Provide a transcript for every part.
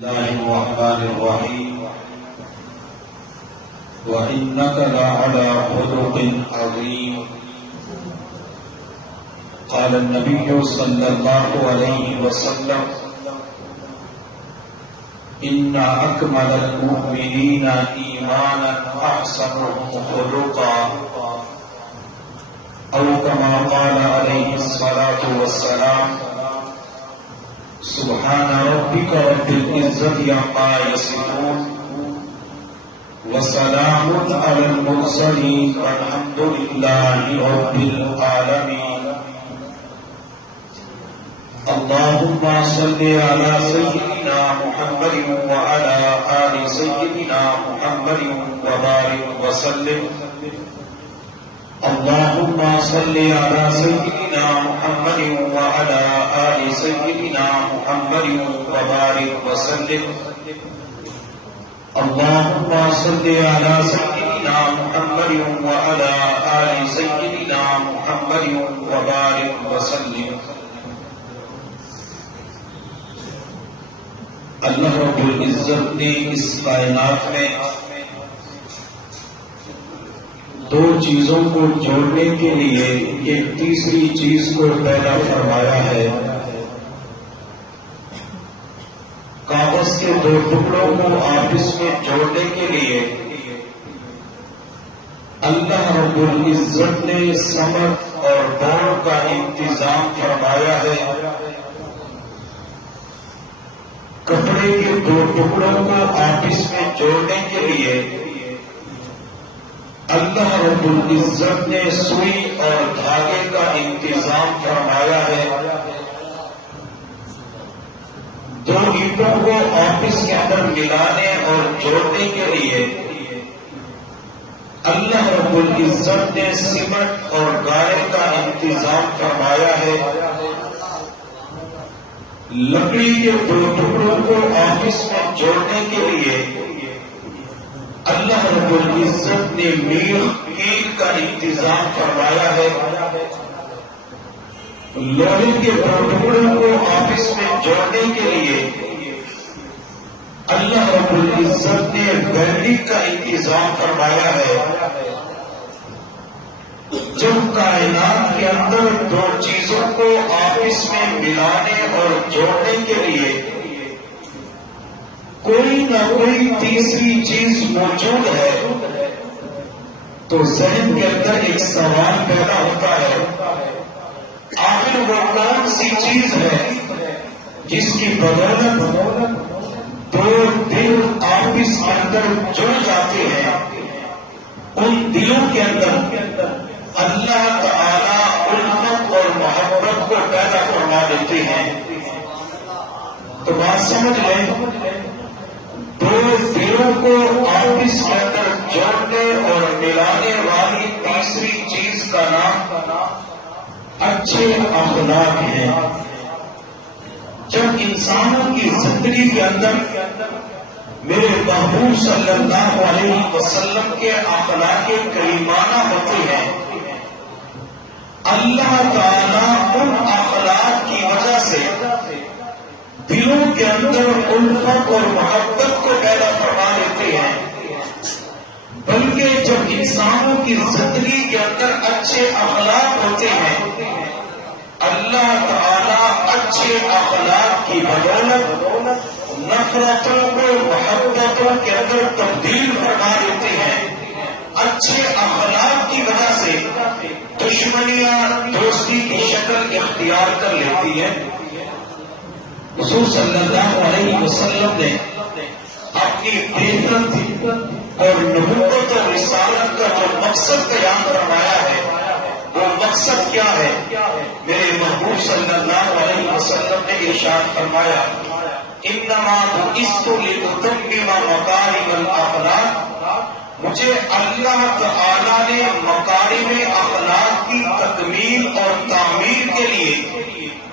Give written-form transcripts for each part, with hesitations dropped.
الله الرحمن الرحيم وإنك لعلى خلق عظيم. قال النبي صلى الله عليه وسلم إن أكمل المؤمنين إيمانا أحسنهم خلقا، أو كما قال عليه الصلاة والسلام. سبحان ربك رب العزة عما يصفون وسلام على المرسلين والحمد لله رب العالمين. اللهم صل على سيدنا محمد وعلى آل سيدنا محمد وبارك وسلم. اللهم صل على سيدنا محمد وعلى آل سيدنا محمد وبارك وسلم. اللهم صل على سيدنا محمد وعلى آل سيدنا محمد وبارك وسلم. اللہ رب العزت نے اس کائنات میں دو چیزوں کو جوڑنے کے لیے ایک تیسری چیز کو پیدا فرمایا ہے. کاغذ کے دو ٹکڑوں کو آپس میں جوڑنے کے لیے اللہ رب العزت نے سمت اور دوڑ کا انتظام فرمایا ہے. کپڑے کے دو ٹکڑوں کو آپس میں جوڑنے کے لیے اللہ رب العزت نے سوئی اور دھاگے کا انتظام فرمایا ہے. دو اینٹوں کو آپس کے اندر ملانے اور جوڑنے کے لیے اللہ رب العزت نے سیمنٹ اور گارے کا انتظام فرمایا ہے. لکڑی کے دو ٹکڑوں کو آپس میں جوڑنے کے لیے اللہ رب العزت نے میل کا انتظام فرمایا ہے. لوہے کے دو ٹکڑوں کو آپس میں جوڑنے کے لیے اللہ رب العزت نے ویلڈنگ کا انتظام فرمایا ہے. جب کائنات کے اندر دو چیزوں کو آپس میں ملانے اور جوڑنے کے لیے کوئی نہ کوئی تیسری چیز موجود ہے تو ذہن کے اندر ایک سوال پیدا ہوتا ہے، آخر وہ کون سی چیز ہے جس کی بدولت دو دل آپس کے اندر جڑ جاتے ہیں. ان دلوں کے اندر اللہ تعالی الفت اور محبت کو پیدا فرما دیتے ہیں. تو بات سمجھ لیں، دو دلوں کو آپس کے اندر جوڑنے اور ملانے والی تیسری چیز کا نام اچھے اخلاق ہے. جب انسانوں کی زندگی کے اندر میرے محبوب صلی اللہ علیہ وسلم کے اخلاق کریمانہ ہوتے ہیں، اللہ تعالیٰ ان اخلاق کی وجہ سے دلوں کے اندر الفت اور محبت کو پیدا فرما دیتے ہیں. بلکہ جب انسانوں کی زندگی کے اندر اچھے اخلاق ہوتے ہیں، اللہ تعالیٰ اچھے اخلاق کی بدولت نفرتوں کو محبتوں کے اندر تبدیل فرما دیتے ہیں. اچھے اخلاق کی وجہ سے دشمنیاں دوستی کی شکل اختیار کر لیتی ہے. حضور صلی اللہ علیہ وسلم نے اپنی بہتر اور نبوت اور رسالت کا جو مقصد بیان فرمایا ہے، وہ مقصد کیا ہے؟ میرے محبوب صلی اللہ علیہ وسلم نے ارشاد فرمایا، انما بعثت لاتمم مکارم الاخلاق. مجھے اللہ تعالی نے مکارم اخلاق کی تکمیل اور تعمیر کے لیے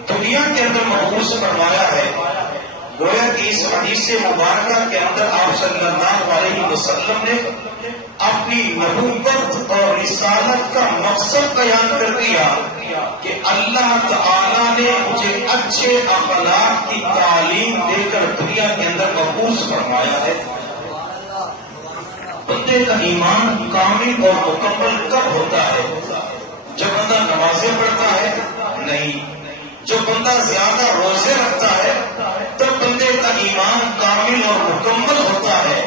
دنیا کے اندر مبعوث فرمایا ہے. گویا کہ اس حدیث مبارکہ کے اندر آپ صلی اللہ علیہ وسلم نے اپنی نبوت اور رسالت کا مقصد بیان کر دیا کہ اللہ تعالی نے مجھے اچھے اخلاق کی تعلیم دے کر دنیا کے اندر محفوظ فرمایا ہے۔ بندے کا ایمان کامل اور مکمل کب ہوتا ہے؟ جب بندہ نمازیں پڑھتا ہے؟ نہیں۔ جو بندہ زیادہ روزے رکھتا ہے تب بندے کا ایمان کامل اور مکمل ہوتا ہے؟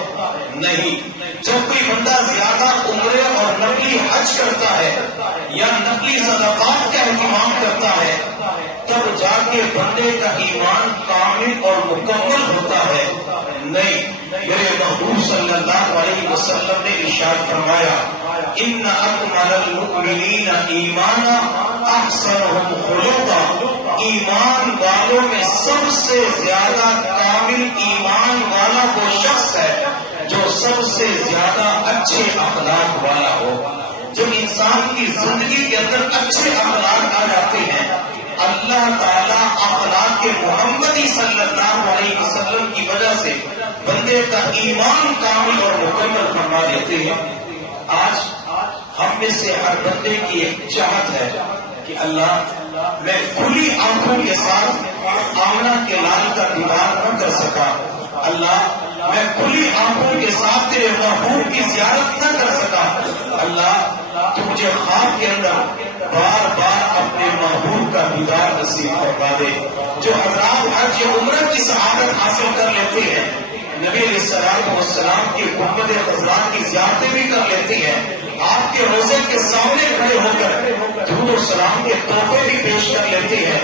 نہیں۔ جب کوئی بندہ زیادہ عمرے اور نقلی حج کرتا ہے یا نقلی صدقات کا اہتمام کرتا ہے تب جا کے بندے کا ایمان کامل اور مکمل ہوتا ہے؟ نہیں۔ میرے محبوب صلی اللہ علیہ وسلم نے ارشاد فرمایا ان اکمل المؤمنین ایمانا احسنهم خلقا، ایمان والوں میں سب سے زیادہ کامل ایمان والا وہ شخص ہے جو سب سے زیادہ اچھے اخلاق والا ہو۔ جب انسان کی زندگی کے اندر اچھے اخلاق آ جاتے ہیں اللہ تعالیٰ اخلاق کے محمدی صلی اللہ علیہ وسلم کی وجہ سے بندے کا ایمان کامل اور مکمل فرما دیتے ہیں۔ آج ہم میں سے ہر بندے کی ایک چاہت ہے کہ اللہ میں کھلی آنکھوں کے ساتھ آمنہ کے لال کا دیدار نہ کر سکا، اللہ میں کھلی آنکھوں کے ساتھ تیرے محبوب کی زیارت نہ کر سکا، اللہ تو مجھے خواب کے اندر بار بار اپنے محبوب کا دیدار نصیب فرما دے۔ جو حضرات حج یا عمرہ کی سعادت حاصل کر لیتے ہیں نبی علیہ الصلوۃ والسلام کی گنبد خضراء کی زیارتیں بھی کر لیتے ہیں، آپ کے روزے کے سامنے کھڑے ہو کر درود و سلام کے تحفے بھی پیش کر لیتے ہیں،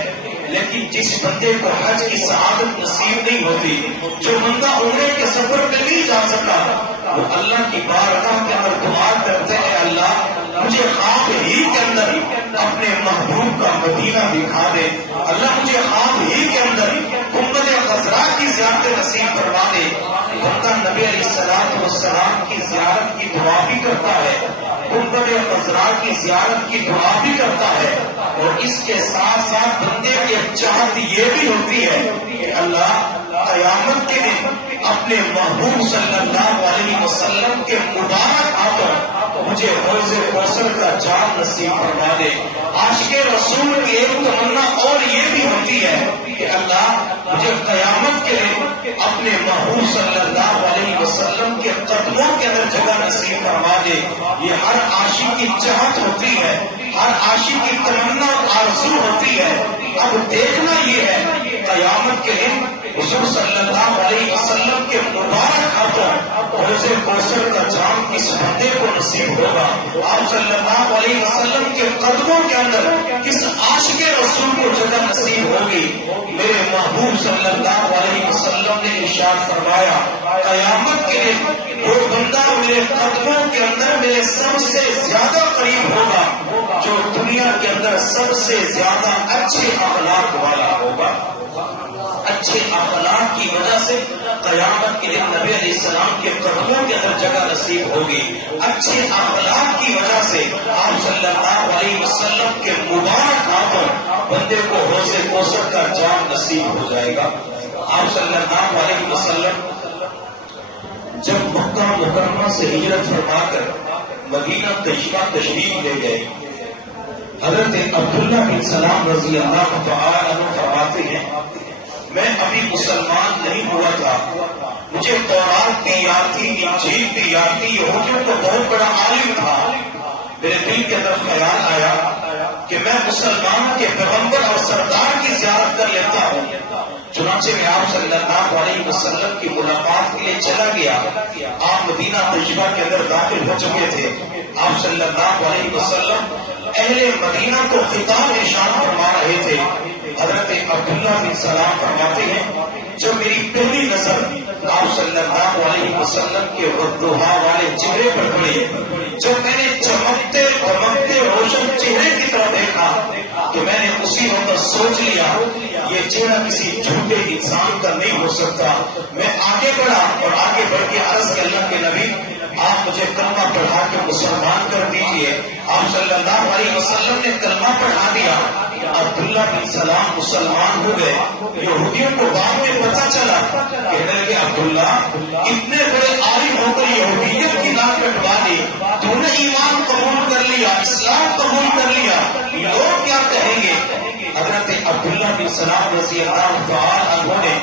لیکن جس بندے کو حج کی سعادت نصیب نہیں ہوتی، جو بندہ عمرے کے سفر پہ نہیں جا سکا، وہ اللہ کی بارگاہ کے اندر دعا کرتے ہیں اللہ مجھے خواب ہی کے اندر اپنے محبوب کا مدینہ دکھا دے، اللہ مجھے خواب ہی کے اندر گنبد خضراء کی زیارت نصیب فرما دے۔ بندہ نبی علیہ الصلوۃ والسلام کی زیارت کی دعا بھی کرتا ہے، گنبد خضراء کی زیارت کی دعا بھی کرتا ہے، اور اس کے ساتھ ساتھ بندے کی چاہت یہ بھی ہوتی ہے کہ اللہ قیامت کے دن اپنے محبوب صلی اللہ علیہ وسلم کے مبارک ہاتھوں مجھے حوض کوثر کا جام نصیب فرما دے۔ عاشق رسول کی ایک تمنا اور یہ بھی ہوتی ہے کہ اللہ مجھے قیامت کے دن اپنے محبوب صلی اللہ علیہ وسلم کے قدموں کے اندر جگہ نصیب فرما دے۔ یہ ہر عاشق کی چاہت ہوتی ہے، ہر عاشق کی تمنا اور آرزو ہوتی ہے۔ اب دیکھنا یہ ہے قیامت کے دن حضور صلی اللہ علیہ وسلم کے مبارک ہاتھوں حوض کوثر کا جام کس بندے کو نصیب ہوگا، آپ صلی اللہ علیہ وسلم کے قدموں کے اندر کس عاشق رسول کو جگہ نصیب ہوگی۔ میرے محبوب صلی اللہ علیہ وسلم نے ارشاد فرمایا قیامت کے دن وہ بندہ میرے قدموں کے اندر میرے سب سے زیادہ قریب ہوگا جو دنیا کے اندر سب سے زیادہ اچھے اخلاق والا ہوگا۔ اچھے اخلاق کی وجہ سے قیامت کے دن نبی علیہ السلام کے قدموں کے اندر جگہ نصیب ہوگی، اچھے اخلاق کی وجہ سے آپ صلی اللہ علیہ وسلم کے مبارک ہاتھوں بندے کو حوض کوثر کا جام نصیب ہو جائے گا۔ آپ صلی اللہ علیہ وسلم جب مکہ مکرمہ سے ہجرت فرما کر مدینہ طیبہ تشریف لے گئے، حضرت عبداللہ بن سلام رضی اللہ تعالی عنہ فرماتے ہیں میں ابھی مسلمان نہیں ہوا تھا، مجھے تورات کی یاد تھی، انجیل کی یاد تھی، یہودیوں کو بہت بڑا عالم تھا، میرے دل کے اندر خیال آیا کہ میں مسلمان کے پیغمبر اور سردار کی زیارت کر لیتا ہوں، چنانچہ میں آپ صلی اللہ علیہ وسلم کی ملاقات کے لیے چلا گیا۔ آپ مدینہ طیبہ کے اندر داخل ہو چکے تھے، آپ صلی اللہ علیہ وسلم اہل مدینہ کو خطاب ارشاد فرما رہے تھے۔ حضرت عبداللہ بن سلام فرماتے ہیں جو میری پہلی نظر آپ صلی اللہ علیہ وسلم کے وضحا والے چہرے پر پڑی، جب میں نے چمکتے دمکتے روشن چہرے کی طرف دیکھا تو میں نے اسی وقت سوچ لیا یہ چہرہ کسی جھوٹے انسان کا نہیں ہو سکتا۔ میں آگے بڑھا اور آگے بڑھ کے عرض کے اللہ کے نبی آپ مجھے کلمہ پڑھا کے مسلمان کر دیجئے۔ آپ صلی اللہ علیہ وسلم نے کلمہ پڑھا دیا، عبداللہ بن سلام مسلمان ہو گئے۔ یہودیوں کو بعد میں پتہ چلا، کہنے لگے عبداللہ اتنے بڑے عالم ہو کر یہودیت کی ناک کٹوا دی، تو نے ایمان قبول کر لیا، اسلام قبول کر لیا، لوگ کیا کہیں گے؟ حضرت عبداللہ بن سلام رضی اللہ تعالی عنہ نے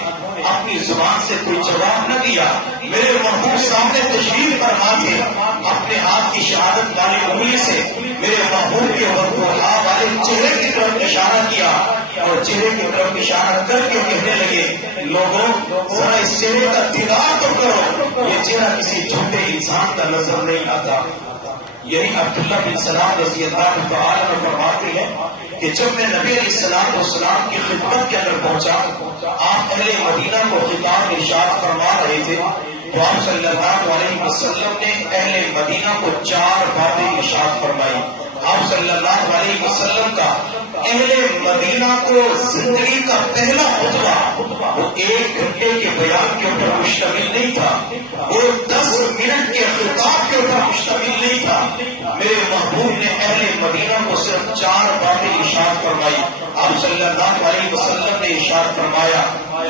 اپنی زبان سے کوئی جواب نہ کیا. میرے محبوب سامنے تشریف فرما تھے, اپنے ہاتھ کی شہادت والی انگلی سے میرے محبوب کے وقوع والے چہرے کی طرف اشارہ کیا اور چہرے کی طرف اشارہ کر کے کہنے لگے, لوگوں ذرا اس چہرے کا دیدار تو کرو, یہ چہرہ کسی جھوٹے انسان کا نظر نہیں آتا. یہی عبداللہ بن سلام رضی اللہ تعالی عنہ فرماتے ہیں کہ جب میں نبی علیہ السلام کی خدمت کے اندر پہنچا, آپ اہل مدینہ کو خطاب ارشاد فرما رہے تھے, تو آپ صلی اللہ علیہ وسلم نے اہل مدینہ کو 4 باتیں ارشاد فرمائی. آپ صلی اللہ علیہ وسلم کا اہل مدینہ کو زندگی کا پہلا خطبہ وہ 1 گھنٹے کے بیان کے اوپر مشتمل نہیں تھا, وہ 10 منٹ کے خطاب کے اوپر مشتمل نہیں تھا. میرے محبوب نے اہل مدینہ کو صرف 4 باتیں ارشاد فرمائی. آپ صلی اللہ علیہ وسلم نے ارشاد فرمایا,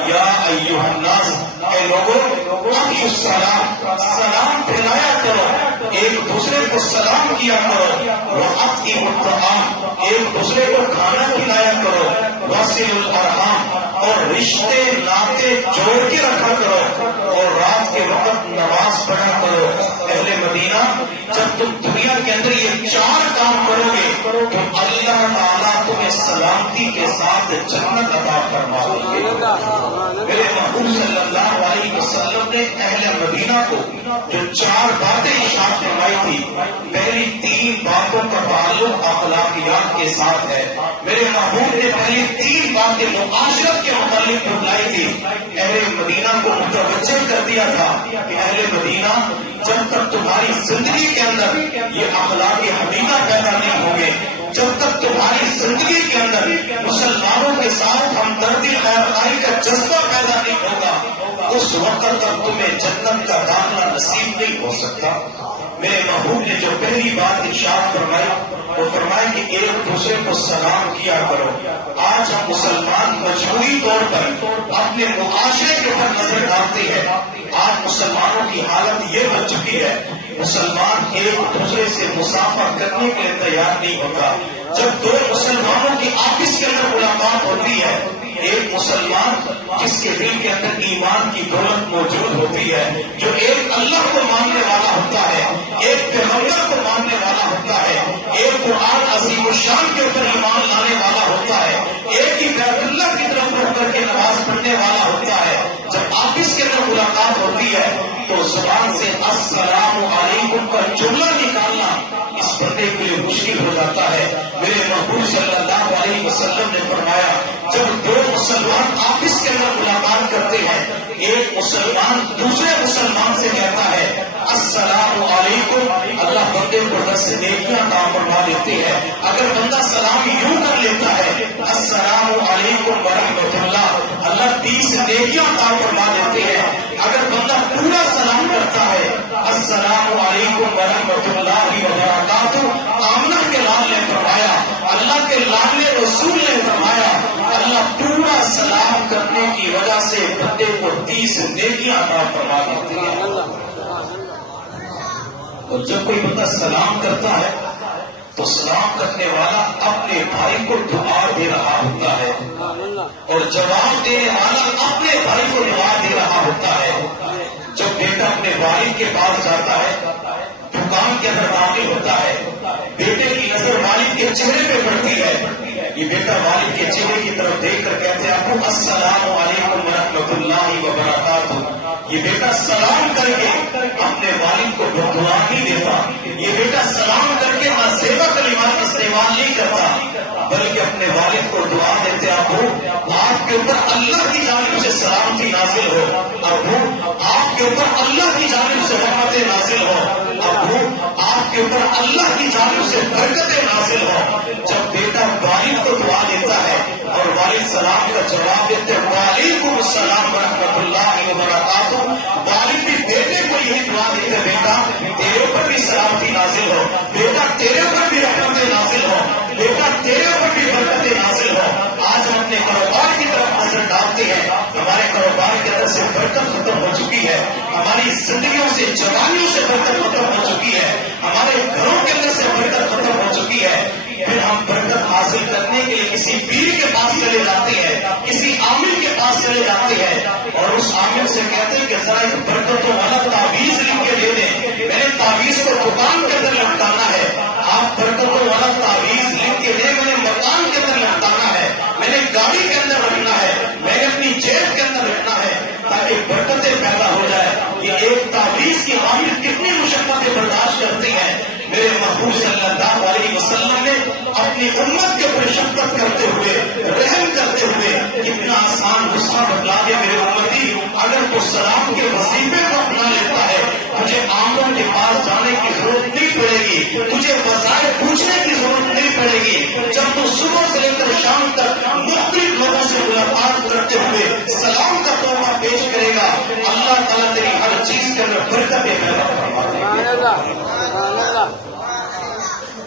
یا ایھا الناس, اے لوگوں, افشوا السلام, سلام پھیلایا کرو, ایک دوسرے کو سلام کیا کرو. وأطعموا الطعام, ایک دوسرے کو کھانا کھلایا کرو. وصلوا الارحام, اور رشتے ناطے جوڑ کے رکھا کرو, اور رات کے وقت نماز پڑھا کرو. اہل مدینہ, جب تم دنیا کے اندر یہ 4 کام کرو گے تو اللہ تعالیٰ تمہیں سلامتی کے ساتھ جنت عطا فرمائے گا. میرے محبوب صلی اللہ علیہ وسلم نے اہل مدینہ کو جو 4 باتیں ارشاد فرمائی تھی, پہلی 3 باتوں کا تعلق اخلاقیات کے ساتھ ہے. میرے محبوب نے پہلی 3 باتیں معاشرت کے متعلق بتلائی تھی. اہل مدینہ کو متوجہ کر دیا تھا کہ اہل مدینہ, جب تک تمہاری زندگی کے اندر یہ اخلاق حمیدہ پیدا نہیں ہوں گے, جب تک تمہاری زندگی کے اندر مسلمانوں کے ساتھ ہمدردی خیرخواہی کا جذبہ پیدا نہیں ہوگا, اس وقت تک تمہیں جنت کا داخلہ نصیب نہیں ہو سکتا. میرے محبوب نے جو پہلی بات ارشاد فرمائی وہ فرمایا کہ ایک دوسرے کو سلام کیا کرو. آج ہم مسلمان مجبوری طور پر اپنے معاشرے کے اوپر نظر ڈالتے ہیں. آج مسلمانوں کی حالت یہ بن چکی ہے, مسلمان ایک دوسرے سے مسافہ کرنے کے لیے تیار نہیں ہوتا. جب 2 مسلمانوں کی آپس کے اندر ملاقات ہوتی ہے, ایک مسلمان جس کے دل کے اندر ایمان کی دولت موجود ہوتی ہے, جو ایک اللہ کو ماننے والا ہوتا ہے, ایک پیغمبر کو ماننے والا ہوتا ہے, ایک قرآن عظیم الشان کے اوپر ایمان لانے والا ہوتا ہے, ایک ہی بیت اللہ کی طرف رخ کر کے نماز پڑھنے والا ہوتا ہے, جب آپس کے اندر ملاقات ہوتی ہے تو زبان سے السلام علیکم کا جملہ نکالنا اس بندے کے لیے مشکل ہو جاتا ہے. میرے محبوب صلی اللہ علیہ وسلم نے فرمایا, جب 2 مسلمان آپس کے اندر ملاقات کرتے ہیں, ایک مسلمان دوسرے مسلمان سے کہتا ہے السلام علیکم, اللہ بندے کو 10 نیکیاں عطا فرما دیتے ہیں. اگر بندہ سلام یوں کر لیتا ہے السلام علیکم ورحمۃ اللہ, اللہ 30 نیکیاں عطا فرما دیتے ہیں. اگر بندہ پورا سلام کرتا ہے السلام علیکم ورحمۃ اللہ وبرکاتہ, آمنہ کے لال نے فرمایا, اللہ کے لال رسول نے فرمایا, اللہ پورا سلام کرنے کی وجہ سے بندے کو 30 نیکیاں عطا فرما دیتے ہیں. اور جب کوئی بندہ سلام کرتا ہے تو سلام کرنے والا اپنے بھائی کو دعا دے رہا ہوتا ہے, اور جواب دینے والا اپنے بھائی کو دعا دے رہا ہوتا ہے. جب بیٹا اپنے والد کے پاس جاتا ہے, دکان کے اندر داخل ہوتا ہے, بیٹے کی نظر والد کے چہرے پہ پڑتی ہے, یہ بیٹا والد کے چہرے کی طرف دیکھ کر کہتے ہیں ابو السلام علیکم ورحمۃ اللہ وبرکاتہ. یہ بیٹا سلام کر کے اپنے والد کو دعا نہیں دیتا, یہ بیٹا سلام کر کے نازیبا کلمات استعمال نہیں کرتا, بلکہ اپنے والد کو دعا دیتے, ابو آپ کے اوپر اللہ کی جانب سے سلامتی نازل ہو, ابو آپ کے اوپر اللہ کی جانب سے رحمتیں نازل ہو, ابو آپ کے اوپر اللہ کی جانب سے برکتیں نازل ہو. جب بیٹا والد کو دعا دیتا ہے اور والد سلام کا جواب دیتے وعلیکم السلام ورحمۃ اللہ وبرکاتہ, والد بھی بیٹے کو یہی دعا دیتے بیٹا تیرے اوپر بھی سلامتی نازل ہو, بیٹا تیرے اوپر بھی رحمتیں نازل ہو, بیٹا تیرے اوپر بھی برکتیں نازل ہو. آج ہم اپنے کاروبار کی طرف نظر ڈالتے ہیں, ہمارے کاروبار کے اندر سے برکت ختم ہو چکی ہے, ہماری زندگیوں سے جوانیوں سے برکت ختم ہو چکی ہے, ہمارے گھروں کے اندر سے برکت ختم ہو چکی ہوتی ہے، پھر ہم برکت حاصل کرنے کے لیے کسی پیر کے پاس چلے جاتے ہیں، کسی عامل کے پاس چلے جاتے ہیں اور اس عامل سے کہتے ہیں کہ ذرا ایک برکتوں والا تعویذ لکھ کے دے دیں، میں نے تعویذ کو دکان کے اندر لٹکانا ہے، آپ برکتوں والا تعویذ لکھ کے دیں، میں نے مکان کے اندر لٹکانا ہے، میں نے گاڑی کے اندر رکھنا ہے، میں نے اپنی جیب کے اندر رکھنا ہے تاکہ برکتیں پیدا ہو جائے۔ یہ ایک تعویذ کی عامل کتنی مشقتیں برداشت کرتی ہیں۔ میرے محبوب صلی اللہ علیہ وسلم نے اپنی امت کے اوپر شفقت کرتے ہوئے، رحم کرتے ہوئے اتنا آسان نسخہ بتلا دیا، میرے امتی اگر تو سلام کے وظیفے کو اپنا لیتا ہے، تجھے عاموں کے پاس جانے کی ضرورت نہیں پڑے گی، تجھے وظائف پوچھنے کی ضرورت نہیں پڑے گی۔ جب تو صبح سے لے کر شام تک مختلف لوگوں سے ملاقات کرتے ہوئے سلام کا تحفہ پیش کرے گا، اللہ تعالیٰ تیری ہر چیز کے اندر برکتیں پیدا فرما دے گا۔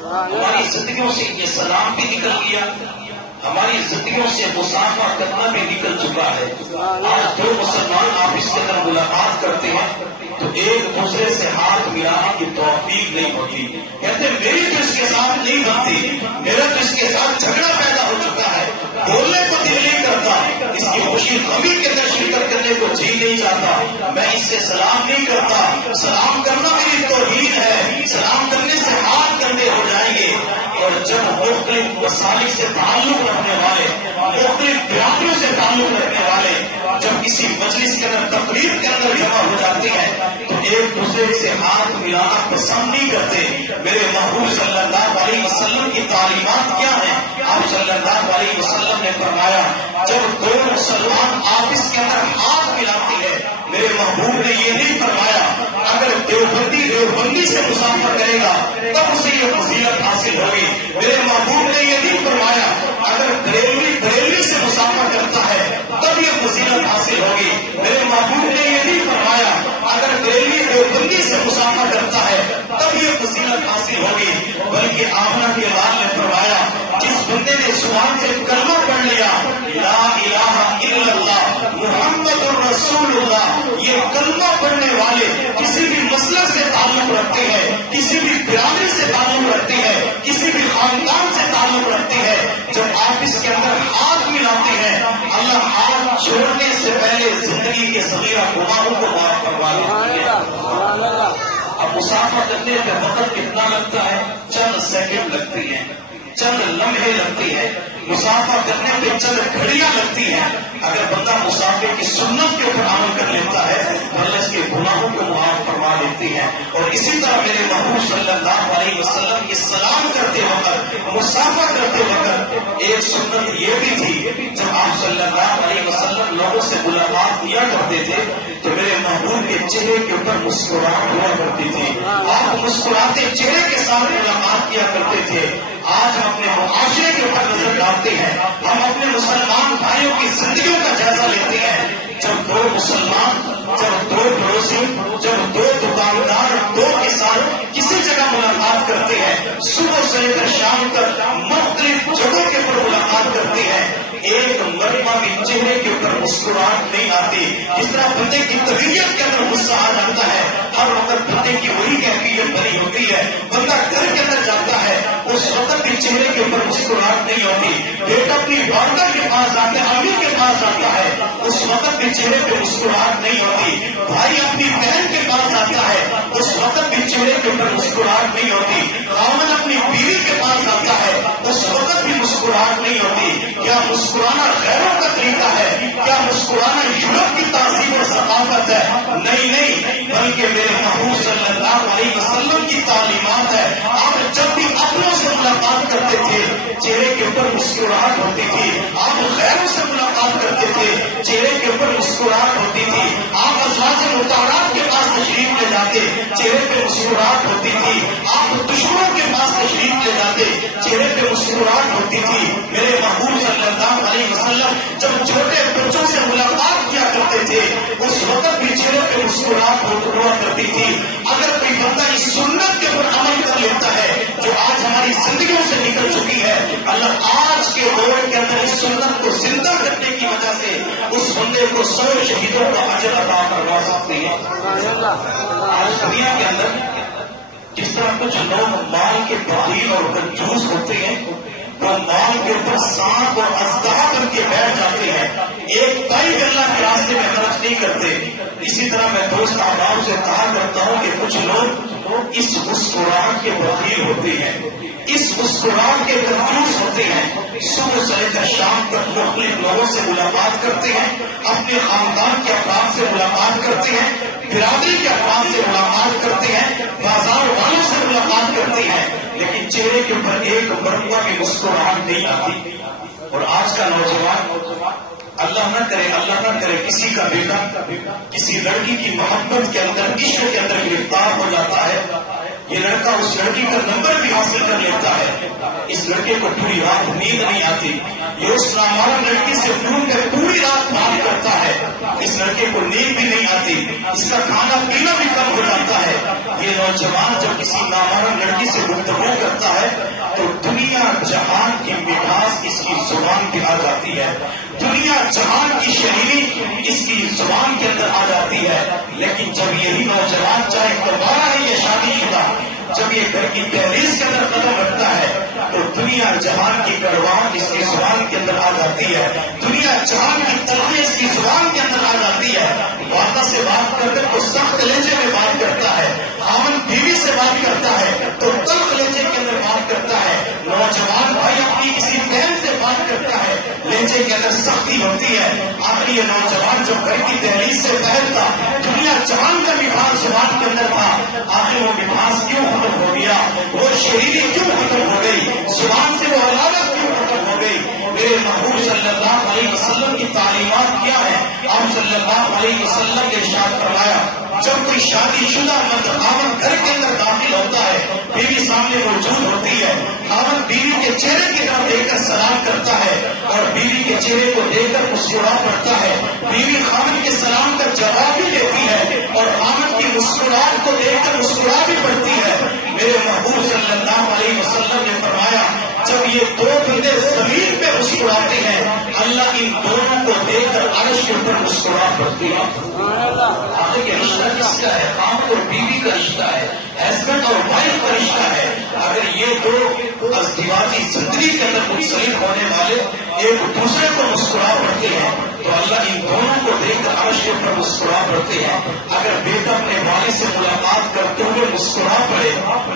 ہماری زندگیوں سے یہ سلام بھی نکل گیا، ہماری زندگیوں سے مسافہ کرنا بھی نکل چکا ہے۔ آج دو مسلمان آپس کے اندر ملاقات کرتے ہیں تو ایک دوسرے سے ہاتھ ملانے کی توفیق نہیں ہوتی، کہتے میری تو اس کے ساتھ نہیں بنتی، میرا تو اس کے ساتھ جھگڑا پیدا ہو چکا ہے، بولنے کو دل نہیں کرتا، اس کی خوشی غمی کے اندر شرکت کرنے کو جی نہیں چاہتا، میں اس سے سلام نہیں کرتا، سلام کرنا میری توہین ہے، سلام کرنے سے ہاتھ گندے ہو جائیں گے۔ اور جب مختلف مسالک سے تعلق رکھنے والے، مختلف برادریوں سے تعلق رکھنے والے جب کسی مجلس کے اندر تقریب کے اندر جمع ہو جاتے ہیں تو ایک دوسرے سے ہاتھ ملانا پسند نہیں کرتے۔ میرے محبوب صلی اللہ علیہ وسلم کی تعلیمات کیا ہیں؟ آپ صلی اللہ علیہ وسلم نے فرمایا جب دو مسلمان آپس کے اندر ہاتھ ملاتے ہیں، میرے محبوب نے یہ نہیں فرمایا اگر دیوبندی سے مسافر کرے گا تب اسے یہ فضیلت حاصل ہوگی، میرے محبوب نے یہ نہیں فرمایا اگر بریلوی سے مسافر کرتا ہے تب یہ فضیلت حاصل ہوگی، میرے محبوب نے یہ نہیں فرمایا اگر بریلوی دیوبندی سے مسافر کرتا ہے تب یہ فضیلت حاصل ہوگی، بلکہ آمنہ کے لال نے فرمایا جس بندے نے زبان سے کلمہ پڑھ لیا لا الہ الا اللہ محمد الرسول اللہ، یہ کلمہ پڑھنے والے کسی بھی مسلک سے تعلق رکھتے ہیں، کسی بھی برادری سے تعلق رکھتے ہیں، کسی بھی خاندان سے تعلق رکھتے ہیں، جب آپ اس کے اندر ہاتھ ملاتے ہیں اللہ ہاتھ چھوڑنے سے پہلے زندگی کے صغیرہ گناہوں کو معاف کروا دیتی ہے۔ اب مسافر کرنے پہ وقت کتنا لگتا ہے؟ چند سیکنڈ لگتی ہیں، چند لمحے لگتی ہیں، مسافر کرنے پہ چند گھڑیاں لگتی ہیں۔ اگر بندہ مسافر کی سنت کے اوپر عمل کر لیتا ہے اللہ اس کے گناہوں کو معاف فرما دیتی ہے۔ اور اسی طرح میرے محبوب صلی اللہ علیہ وسلم کی سلام کرتے وقت، مسافر کرتے وقت ایک سنت یہ بھی تھی جب آپ صلی اللہ علیہ وسلم لوگوں سے ملاقات کیا کرتے تھے تو میرے محبوب کے چہرے کے اوپر مسکراہٹ ہوا کرتی تھی، آپ مسکراتے چہرے کے ساتھ ملاقات کیا کرتے تھے۔ آج ہم اپنے معاشرے کے اوپر نظر ڈالتے ہیں، ہم اپنے مسلمان بھائیوں کی زندگیوں کا جائزہ لیتے ہیں، جب دو مسلمان، جب دو پڑوسی، جب دو دکاندار دو کسان کسی جگہ ملاقات کرتے ہیں، صبح سے لے کر شام تک مختلف جگہوں کے اوپر ملاقات کرتے ہیں، ایک مرتبہ بھی چہرے کے اوپر مسکراہٹ نہیں آتی، جس طرح بندے کی طبیعت کے اندر غصہ آ جاتا ہے، ہر وقت بندے کی وہی کیفیت بنی ہوتی ہے، بندہ گھر کے اندر جاتا ہے اس وقت بھی چہرے کے اوپر مسکراہٹ نہیں ہوتی، بیٹا اپنی والدہ کے پاس آتا ہے، امی کے پاس آتا ہے اس وقت بھی چہرے پہ مسکراہٹ نہیں ہوتی، بھائی اپنی بہن کے پاس آتا ہے اس وقت بھی چہرے کے اوپر مسکراہٹ نہیں ہوتی، خاوند اپنی بیوی کے پاس آتا ہے اس وقت بھی مسکراہٹ نہیں ہوتی۔ کیا مسکرانا غیروں کا طریقہ ہے؟ کیا مسکرانا یورپ کی تہذیب اور ثقافت ہے؟ نہیں، بلکہ میرے محبوب صلی اللہ علیہ وسلم کی تعلیمات ہے۔ آپ جب بھی اپنوں سے ملاقات کرتے تھے چہرے کے اوپر مسکراہٹ ہوتی تھی، آپ غیروں سے ملاقات کرتے تھے چہرے کے اوپر مسکراہٹ ہوتی تھی، آپ ازواج مطہرات کے پاس تشریف لے جاتے چہرے پہ مسکراہٹ ہوتی تھی، آپ دشمنوں کے پاس تشریف لے جاتے چہرے پہ مسکراہٹ ہوتی تھی۔ میرے محبوب صلی اللہ علیہ وسلم جب چھوٹے بچوں سے ملاقات کیا کرتے تھے اس وقت بھی چہرے پہ مسکراہٹ ہوا کرتی تھی۔ اگر کوئی بندہ اس سنت کے اوپر عمل کر لیتا ہے جو آج ہماری زندگیوں سے نکل چکی ہے، اللہ آج کے دور کے اندر اس سنت کو زندہ کرنے کی وجہ سے اس بندے کو 100 شہیدوں کا اجر عطا کروا سکتی ہے۔ آج دنیا کے اندر جس طرح کچھ لوگ مال کے بخیل اور کنجوس ہوتے ہیں، وہ مال کے اوپر سانپ اور اژدہا بن کے بیٹھ جاتے ہیں، ایک تائی اللہ کے راستے میں خرچ نہیں کرتے۔ اسی طرح میں دوست احباب سے کہا کرتا ہوں کہ کچھ لوگ اس مسکراہٹ کے بخیل ہوتے ہیں، اس مسکراہٹ کے کنجوس ہوتے ہیں، صبح سے لے کر شام تک مختلف لوگوں سے ملاقات کرتے ہیں، اپنے خاندان کے افراد سے ملاقات کرتے ہیں، برادری کے افراد سے ملاقات کرتے ہیں، بازار والوں سے ملاقات کرتے ہیں، لیکن چہرے کے اوپر ایک مرتبہ بھی مسکراہٹ نہیں آتی۔ اور آج کا نوجوان اللہ نہ کرے کسی کا بیٹا کسی لڑکی کی محبت کے اندر، عشق کے اندر گرفتار ہو جاتا ہے، یہ لڑکا اس لڑکی کا نمبر بھی حاصل کر لیتا ہے، اس لڑکے کو پوری رات نیند نہیں آتی، یہ اس نامعلوم لڑکی سے ڈھونڈ کر پوری رات بات کرتا ہے، اس لڑکے کو نیند بھی نہیں آتی، اس کا کھانا پینا بھی کم ہو جاتا ہے۔ یہ نوجوان جب کسی نامعلوم لڑکی سے گفتگو کرتا ہے تو دنیا جہان کی مٹھاس اس کی زبان پہ آ جاتی ہے، دنیا جہان کی شیرینی اس کی زبان کے اندر آ جاتی ہے، لیکن جب یہی نوجوان چاہے کبارہ ہے یا شادی شدہ، جب یہ گھر کی دہلیز کے اندر قدم رکھتا ہے تو دنیا جہان کی کڑواہٹ اس کی زبان کے اندر آ جاتی ہے، دنیا جہان کی تلخی اس کی زبان کے اندر آ جاتی ہے۔ والدہ سے بات کر تو سخت لہجے میں بات کرتا ہے، خاوند بیوی سے بات کرتا ہے تو تلخ لہجے کے اندر بات کرتا ہے، نوجوان بھائی اپنی کسی بہن سے بات کرتا ہے، لہجے کے اندر سختی ہوتی ہے۔ آخر یہ نوجوان جو گھر کی دہلیز سے باہر تھا، دنیا جہان کا مٹھاس زبان کے اندر تھا، آخر وہ مٹھاس کیوں ختم ہو گیا، وہ شیرینی کیوں ختم ہو گئی، زبان سے وہ حلاوت کیوں ختم ہو گئی؟ میرے محبوب صلی اللہ علیہ وسلم کی تعلیمات کیا ہے؟ آپ صلی اللہ علیہ وسلم نے ارشاد فرمایا، جب کوئی شادی شدہ مرد خاوند گھر کے اندر داخل ہوتا ہے، بیوی سامنے موجود ہوتی ہے، خاوند بیوی کے چہرے کی طرف دیکھ کر سلام کرتا ہے اور بیوی کے چہرے کو دیکھ کر مسکرا پڑتا ہے، بیوی خاوند کے سلام کا جواب بھی دیتی ہے اور خاوند کی مسکراہٹ کو دیکھ کر مسکرا بھی پڑتی ہے۔ میرے محبوب صلی اللہ علیہ وسلم نے فرمایا، جب یہ دو بندے زمین پہ مسکراتے ہیں، اللہ ان دونوں کو دیکھ کر عرش کے اوپر مسکرا پڑتی ہے۔ آگے یہ رشتہ کس کا ہے؟ خاوند اور بیوی کا رشتہ ہے، ہسبینڈ اور وائف کا رشتہ ہے۔ اگر یہ دو ازدواجی زندگی کے اندر منسلک ہونے والے ایک دوسرے کو مسکرا پڑتے ہیں تو اللہ ان دونوں کو دیکھ کر عرش کے اوپر مسکرا پڑتے ہیں۔ اگر بیٹا اپنے والد سے ملاقات کرتے ہوئے مسکرا پڑے،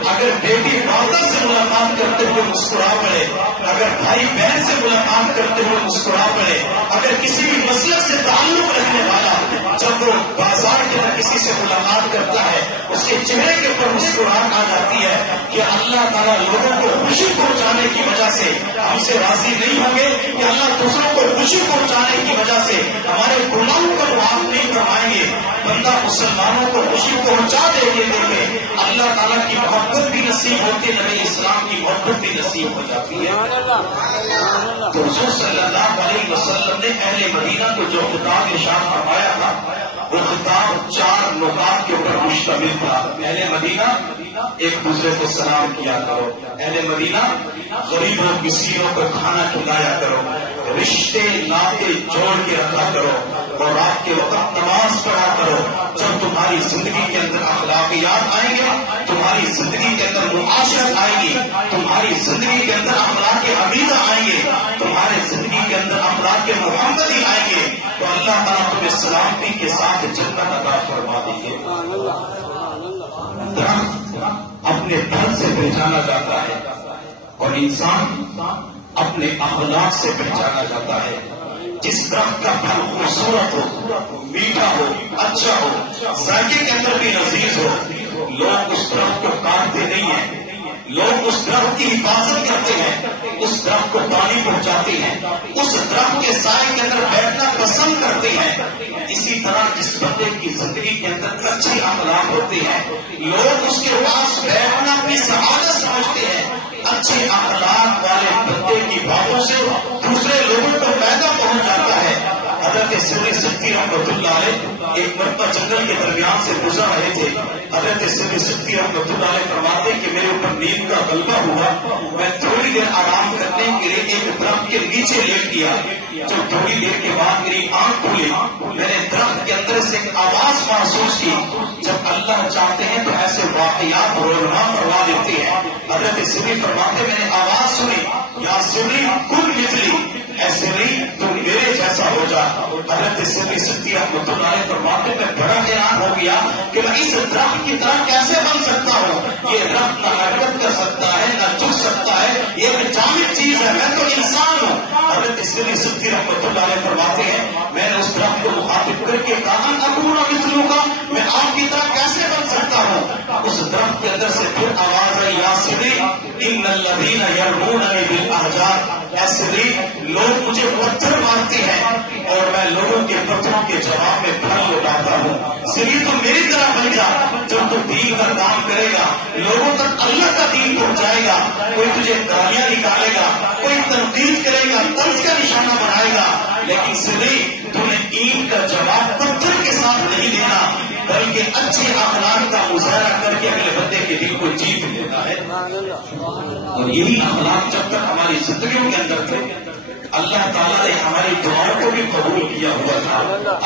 اگر بیٹی والدہ سے ملاقات کرتے ہوئے مسکرا پڑے، اگر بھائی بہن سے ملاقات کرتے ہوئے مسکرا پڑے، اگر کسی بھی مسلک سے تعلق رکھنے والا جب وہ بازار کے اندر کسی سے ملاقات کرتا ہے، اس کے چہرے کے اوپر مسکراہٹ آ جاتی ہے کہ اللہ تعالیٰ لوگوں کو خوشی پہنچانے کی وجہ سے ہم سے راضی نہیں ہوں گے، کہ اللہ دوسروں کو خوشی پہنچانے کی وجہ سے ہمارے گناہوں کو معاف نہیں کروائیں گے۔ بندہ مسلمانوں کو خوشی پہنچا دے گے، اللہ تعالیٰ کی محبت بھی نصیب ہوتی ہے، نبی اسلام کی محبت بھی نصیب ہو جاتی ہے۔ تو حضور صلی اللہ علیہ وسلم نے اہل مدینہ کو جو خطاب ارشاد فرمایا تھا، وہ خطاب 4 نکات کے اوپر مشتمل تھا۔ اہل مدینہ ایک دوسرے کو سلام کیا کرو، اہل مدینہ غریبوں مسکینوں کو کھانا کھلایا کرو، رشتے ناطے جوڑ کے رکھا کرو اور رات کے وقت نماز پڑھا کرو۔ جب تمہاری زندگی کے اندر اخلاقیات آئیں گے، تمہاری زندگی کے اندر معاشرت آئے گی، تمہاری زندگی کے اندر اخلاق حمیدہ آئیں گے، تمہاری زندگی کے اندر اخلاق محمدی آئیں گے، تو اللہ تعالیٰ تمہیں سلامتی کے ساتھ جنت عطا فرما دیں گے۔ اپنے پھل سے پہچانا جاتا ہے اور انسان اپنے اخلاق سے پہچانا جاتا ہے۔ جس درخت کا پھل خوبصورت ہو، میٹھا ہو، اچھا ہو، ذائقے کے اندر بھی لذیذ ہو، لوگ اس درخت کو کاٹتے نہیں ہیں، لوگ اس درخت کی حفاظت کرتے ہیں، اس درخت کو پانی پہنچاتے ہیں، اس درخت کے سائے کے اندر بیٹھنا پسند کرتے ہیں۔ اسی طرح جس بندے کی زندگی کے اندر اچھی اخلاق ہوتے ہیں، لوگ اس کے پاس بیٹھنا اپنی سعادت سمجھتے ہیں۔ اچھے اخلاق والے بندے کی باتوں سے دوسرے لوگوں کو فائدہ پہنچ جاتا ہے۔ حضرت سری صدقی رحمۃ اللہ علیہ ایک مرتبہ جنگل کے درمیان سے گزر رہے تھے. حضرت سری صدقی رحمۃ اللہ علیہ فرماتے کہ میرے اوپر نیند کا غلبہ ہوا. میں تھوڑی دیر آرام کرنے کے لیے ایک درخت کے نیچے لیٹ گیا. جو تھوڑی دیر کے بعد میری آنکھ کھلی, میں نے درخت کے اندر سے ایک آواز محسوس کی. جب اللہ چاہتے ہیں تو ایسے واقعات رونما کروا دیتے ہیں. حضرت سری فرماتے میں نے آواز سنی, یا سری کن مثلی, اے سری تم میرے جیسا ہو جا. حضرت سری صدقی رحمۃ اللہ علیہ فرماتے میں بڑا حیران ہو گیا کہ میں اس درخت کی طرح کیسے بن سکتا ہوں. یہ درخت نہ حرکت کر سکتا ہے نہ جھک سکتا ہے, یہ ایک جامد چیز ہے, میں تو انسان ہوں. حضرت سری صدقی رحمۃ اللہ علیہ فرماتے ہیں میں نے اس درخت کو مخاطب کر کے کہا اکون مثلوں کا, میں آپ کی طرح کیسے بن سکتا ہوں. اس درخت کے اندر سے پھر آواز آئی, یا سری ان الذین یرموننی بالاحجار, اے سری لوگ مجھے پتھر مارتے ہیں اور میں لوگوں کے پتھروں کے جواب میں پھل لوٹاتا ہوں. سری تو میری طرح بن جا, جب تو دین کا کام کرے گا لوگوں تک اللہ کا دین پہنچائے گا. کوئی تجھے گالیاں نکالے گا, کوئی تنقید کرے گا, طرز کا نشانہ بنائے گا, لیکن سری تمہیں اینٹ کا جواب پتھر کے ساتھ نہیں دینا بلکہ اچھے اخلاق کا مظاہرہ کر کے اگلے بندے کے دل کو جیت لینا ہے. اور یہی اخلاق جب تک ہماری زندگیوں کے اندر تھے اللہ تعالیٰ نے ہماری دعاؤں کو بھی قبول کیا ہوا تھا.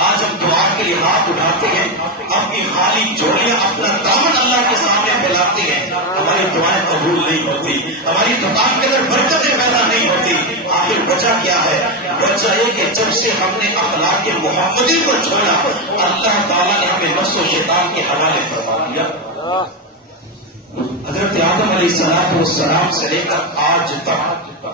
آج ہم دعا کے لیے ہاتھ اٹھاتے ہیں, اپنی خالی جوڑیاں اپنا دامن اللہ کے سامنے پھیلاتے ہیں, ہماری دعائیں قبول نہیں ہوتی, ہماری دکان کے اندر برکتیں پیدا نہیں ہوتی. آخر وجہ کیا ہے؟ وجہ یہ کہ جب سے ہم نے اخلاق محمدی کو چھوڑا اللہ تعالیٰ نے ہمیں نفس و شیطان کے حوالے فرما دیا. حضرت آدم علیہ السلام سے لے کر آج تک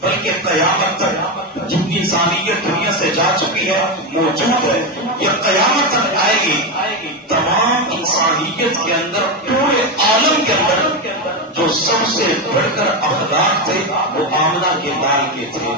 بلکہ قیامت تک جتنی انسانیت دنیا سے جا چکی ہے موجود ہے, یہ قیامت تک آئے گی. تمام انسانیت کے اندر پورے عالم کے اندر جو سب سے بڑھ کر اخلاق تھے وہ آمنہ کے لال کے تھے,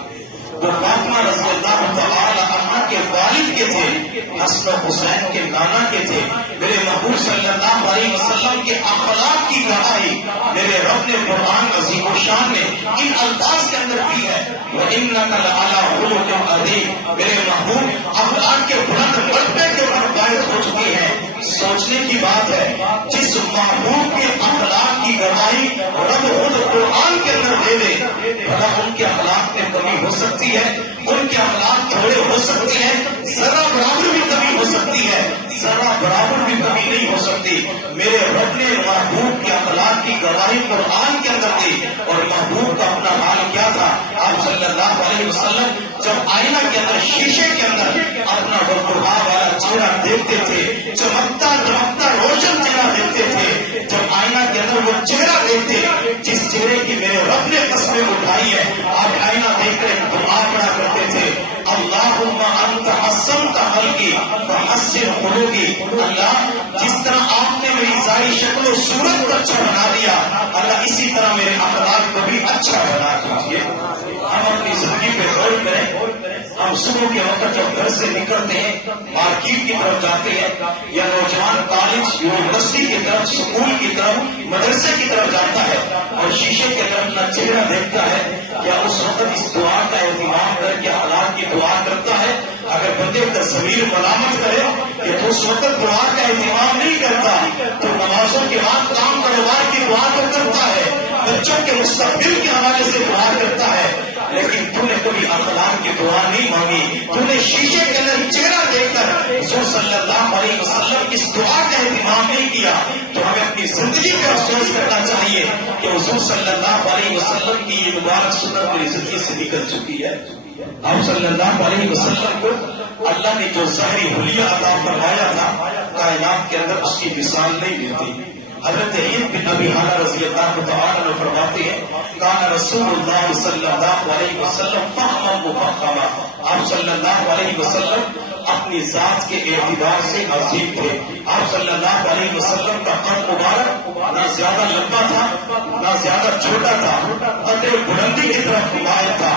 وہ فاطمہ رضی اللہ تعالی عنہا کے والد کے تھے, حسن و حسین کے نانا کے تھے. میرے محبوب صلی اللہ علیہ وسلم کے اخلاق کی گواہی میرے رب نے قرآن عظیم الشان نے ان الفاظ کے اندر کی ہے, وَإِنَّكَ لَعَلَىٰ خُلُقٍ عَظِيمٍ. میرے محبوب اخلاق کے بلند مرتبے کے اوپر فائز ہو چکی ہے. سوچنے کی بات ہے, جس محبوب کے اخلاق کی گواہی رب خود قرآن کے اندر دے دے, بھلا ان کے اخلاق میں کمی ہو سکتی ہے؟ ان کے اخلاق تھوڑے ہو سکتے ہیں, ذرا برابر بھی کمی ہو سکتی ہے, ذرا برابر بھی کمی نہیں ہو سکتی. میرے رب نے محبوب کے اخلاق کی گواہی قرآن کے اندر دی. اور محبوب کا اپنا حال کیا تھا؟ آپ صلی اللہ علیہ وسلم جب آئینہ کے اندر شیشے کے اندر اپنا بڑبڑا والا چہرہ دیکھتے تھے, چمکتا چمکتا روشن چہرہ دیکھتے تھے, جب آئینہ کے اندر وہ چہرہ دیکھتے جس چہرے کی میرے رب نے قسمیں اٹھائی ہے, آپ آئینہ دیکھ کر دعا پڑا کرتے تھے, اللہم انت حسنت خلقی فحسن خلقی. اللہ جس طرح آپ نے میری ساری شکل و صورت کو اچھا بنا دیا, اللہ اسی طرح میرے اخلاق کو بھی اچھا بنا دیجیے. ہم اپنی زندگی پہ غور کریں. ہم صبح کے وقت جب گھر سے نکلتے ہیں مارکیٹ کی طرف جاتے ہیں, یا نوجوان کالج یونیورسٹی کی طرف اسکول کی طرف مدرسے کی طرف جاتا ہے اور شیشے کے اندر اپنا چہرہ دیکھتا ہے, یا اس وقت اس دعا کا اہتمام کر کے حالات کی دعا کرتا ہے؟ اگر بندے کا ضمیر ملامت کرے کہ تو اس وقت دعا کا اہتمام نہیں کرتا تو نمازوں کے بعد کام کاروبار کی دعا تو کرتا ہے, بچوں کے مستقبل کے حوالے سے دعا کرتا ہے, لیکن تو نے کبھی اخلاق کی دعا نہیں مانگی. تو نے شیشے کے اندر چہرہ دیکھ کر حضور صلی اللہ علیہ وسلم اس دعا کا اہتمام نہیں کیا. تو ہمیں اپنی زندگی پہ افسوس کرنا چاہیے کہ حضور صلی اللہ علیہ وسلم کی یہ مبارک سنت میری زندگی سے نکل چکی ہے. آپ صلی اللہ علیہ وسلم کو اللہ نے جو ظاہری حلیہ عطا فرمایا تھا کائنات کے اندر اس کی مثال نہیں ملتی. حضرت عید بن ابی حالہ رضی اللہ تعالی عنہ فرماتے ہیں کان رسول اللہ صلی اللہ علیہ وسلم فخما مفخما. آپ صلی اللہ علیہ وسلم اپنی ذات کے اعتبار سے عظیم تھے. آپ صلی اللہ علیہ وسلم کا قد مبارک نہ زیادہ لمبا تھا نہ زیادہ چھوٹا تھا, قدر بلندی کی طرف مائل تھا,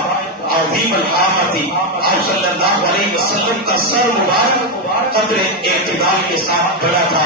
عظیم القامت تھی. آپ صلی اللہ علیہ وسلم کا سر مبارک قدر اعتدال کے ساتھ بڑا تھا,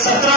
17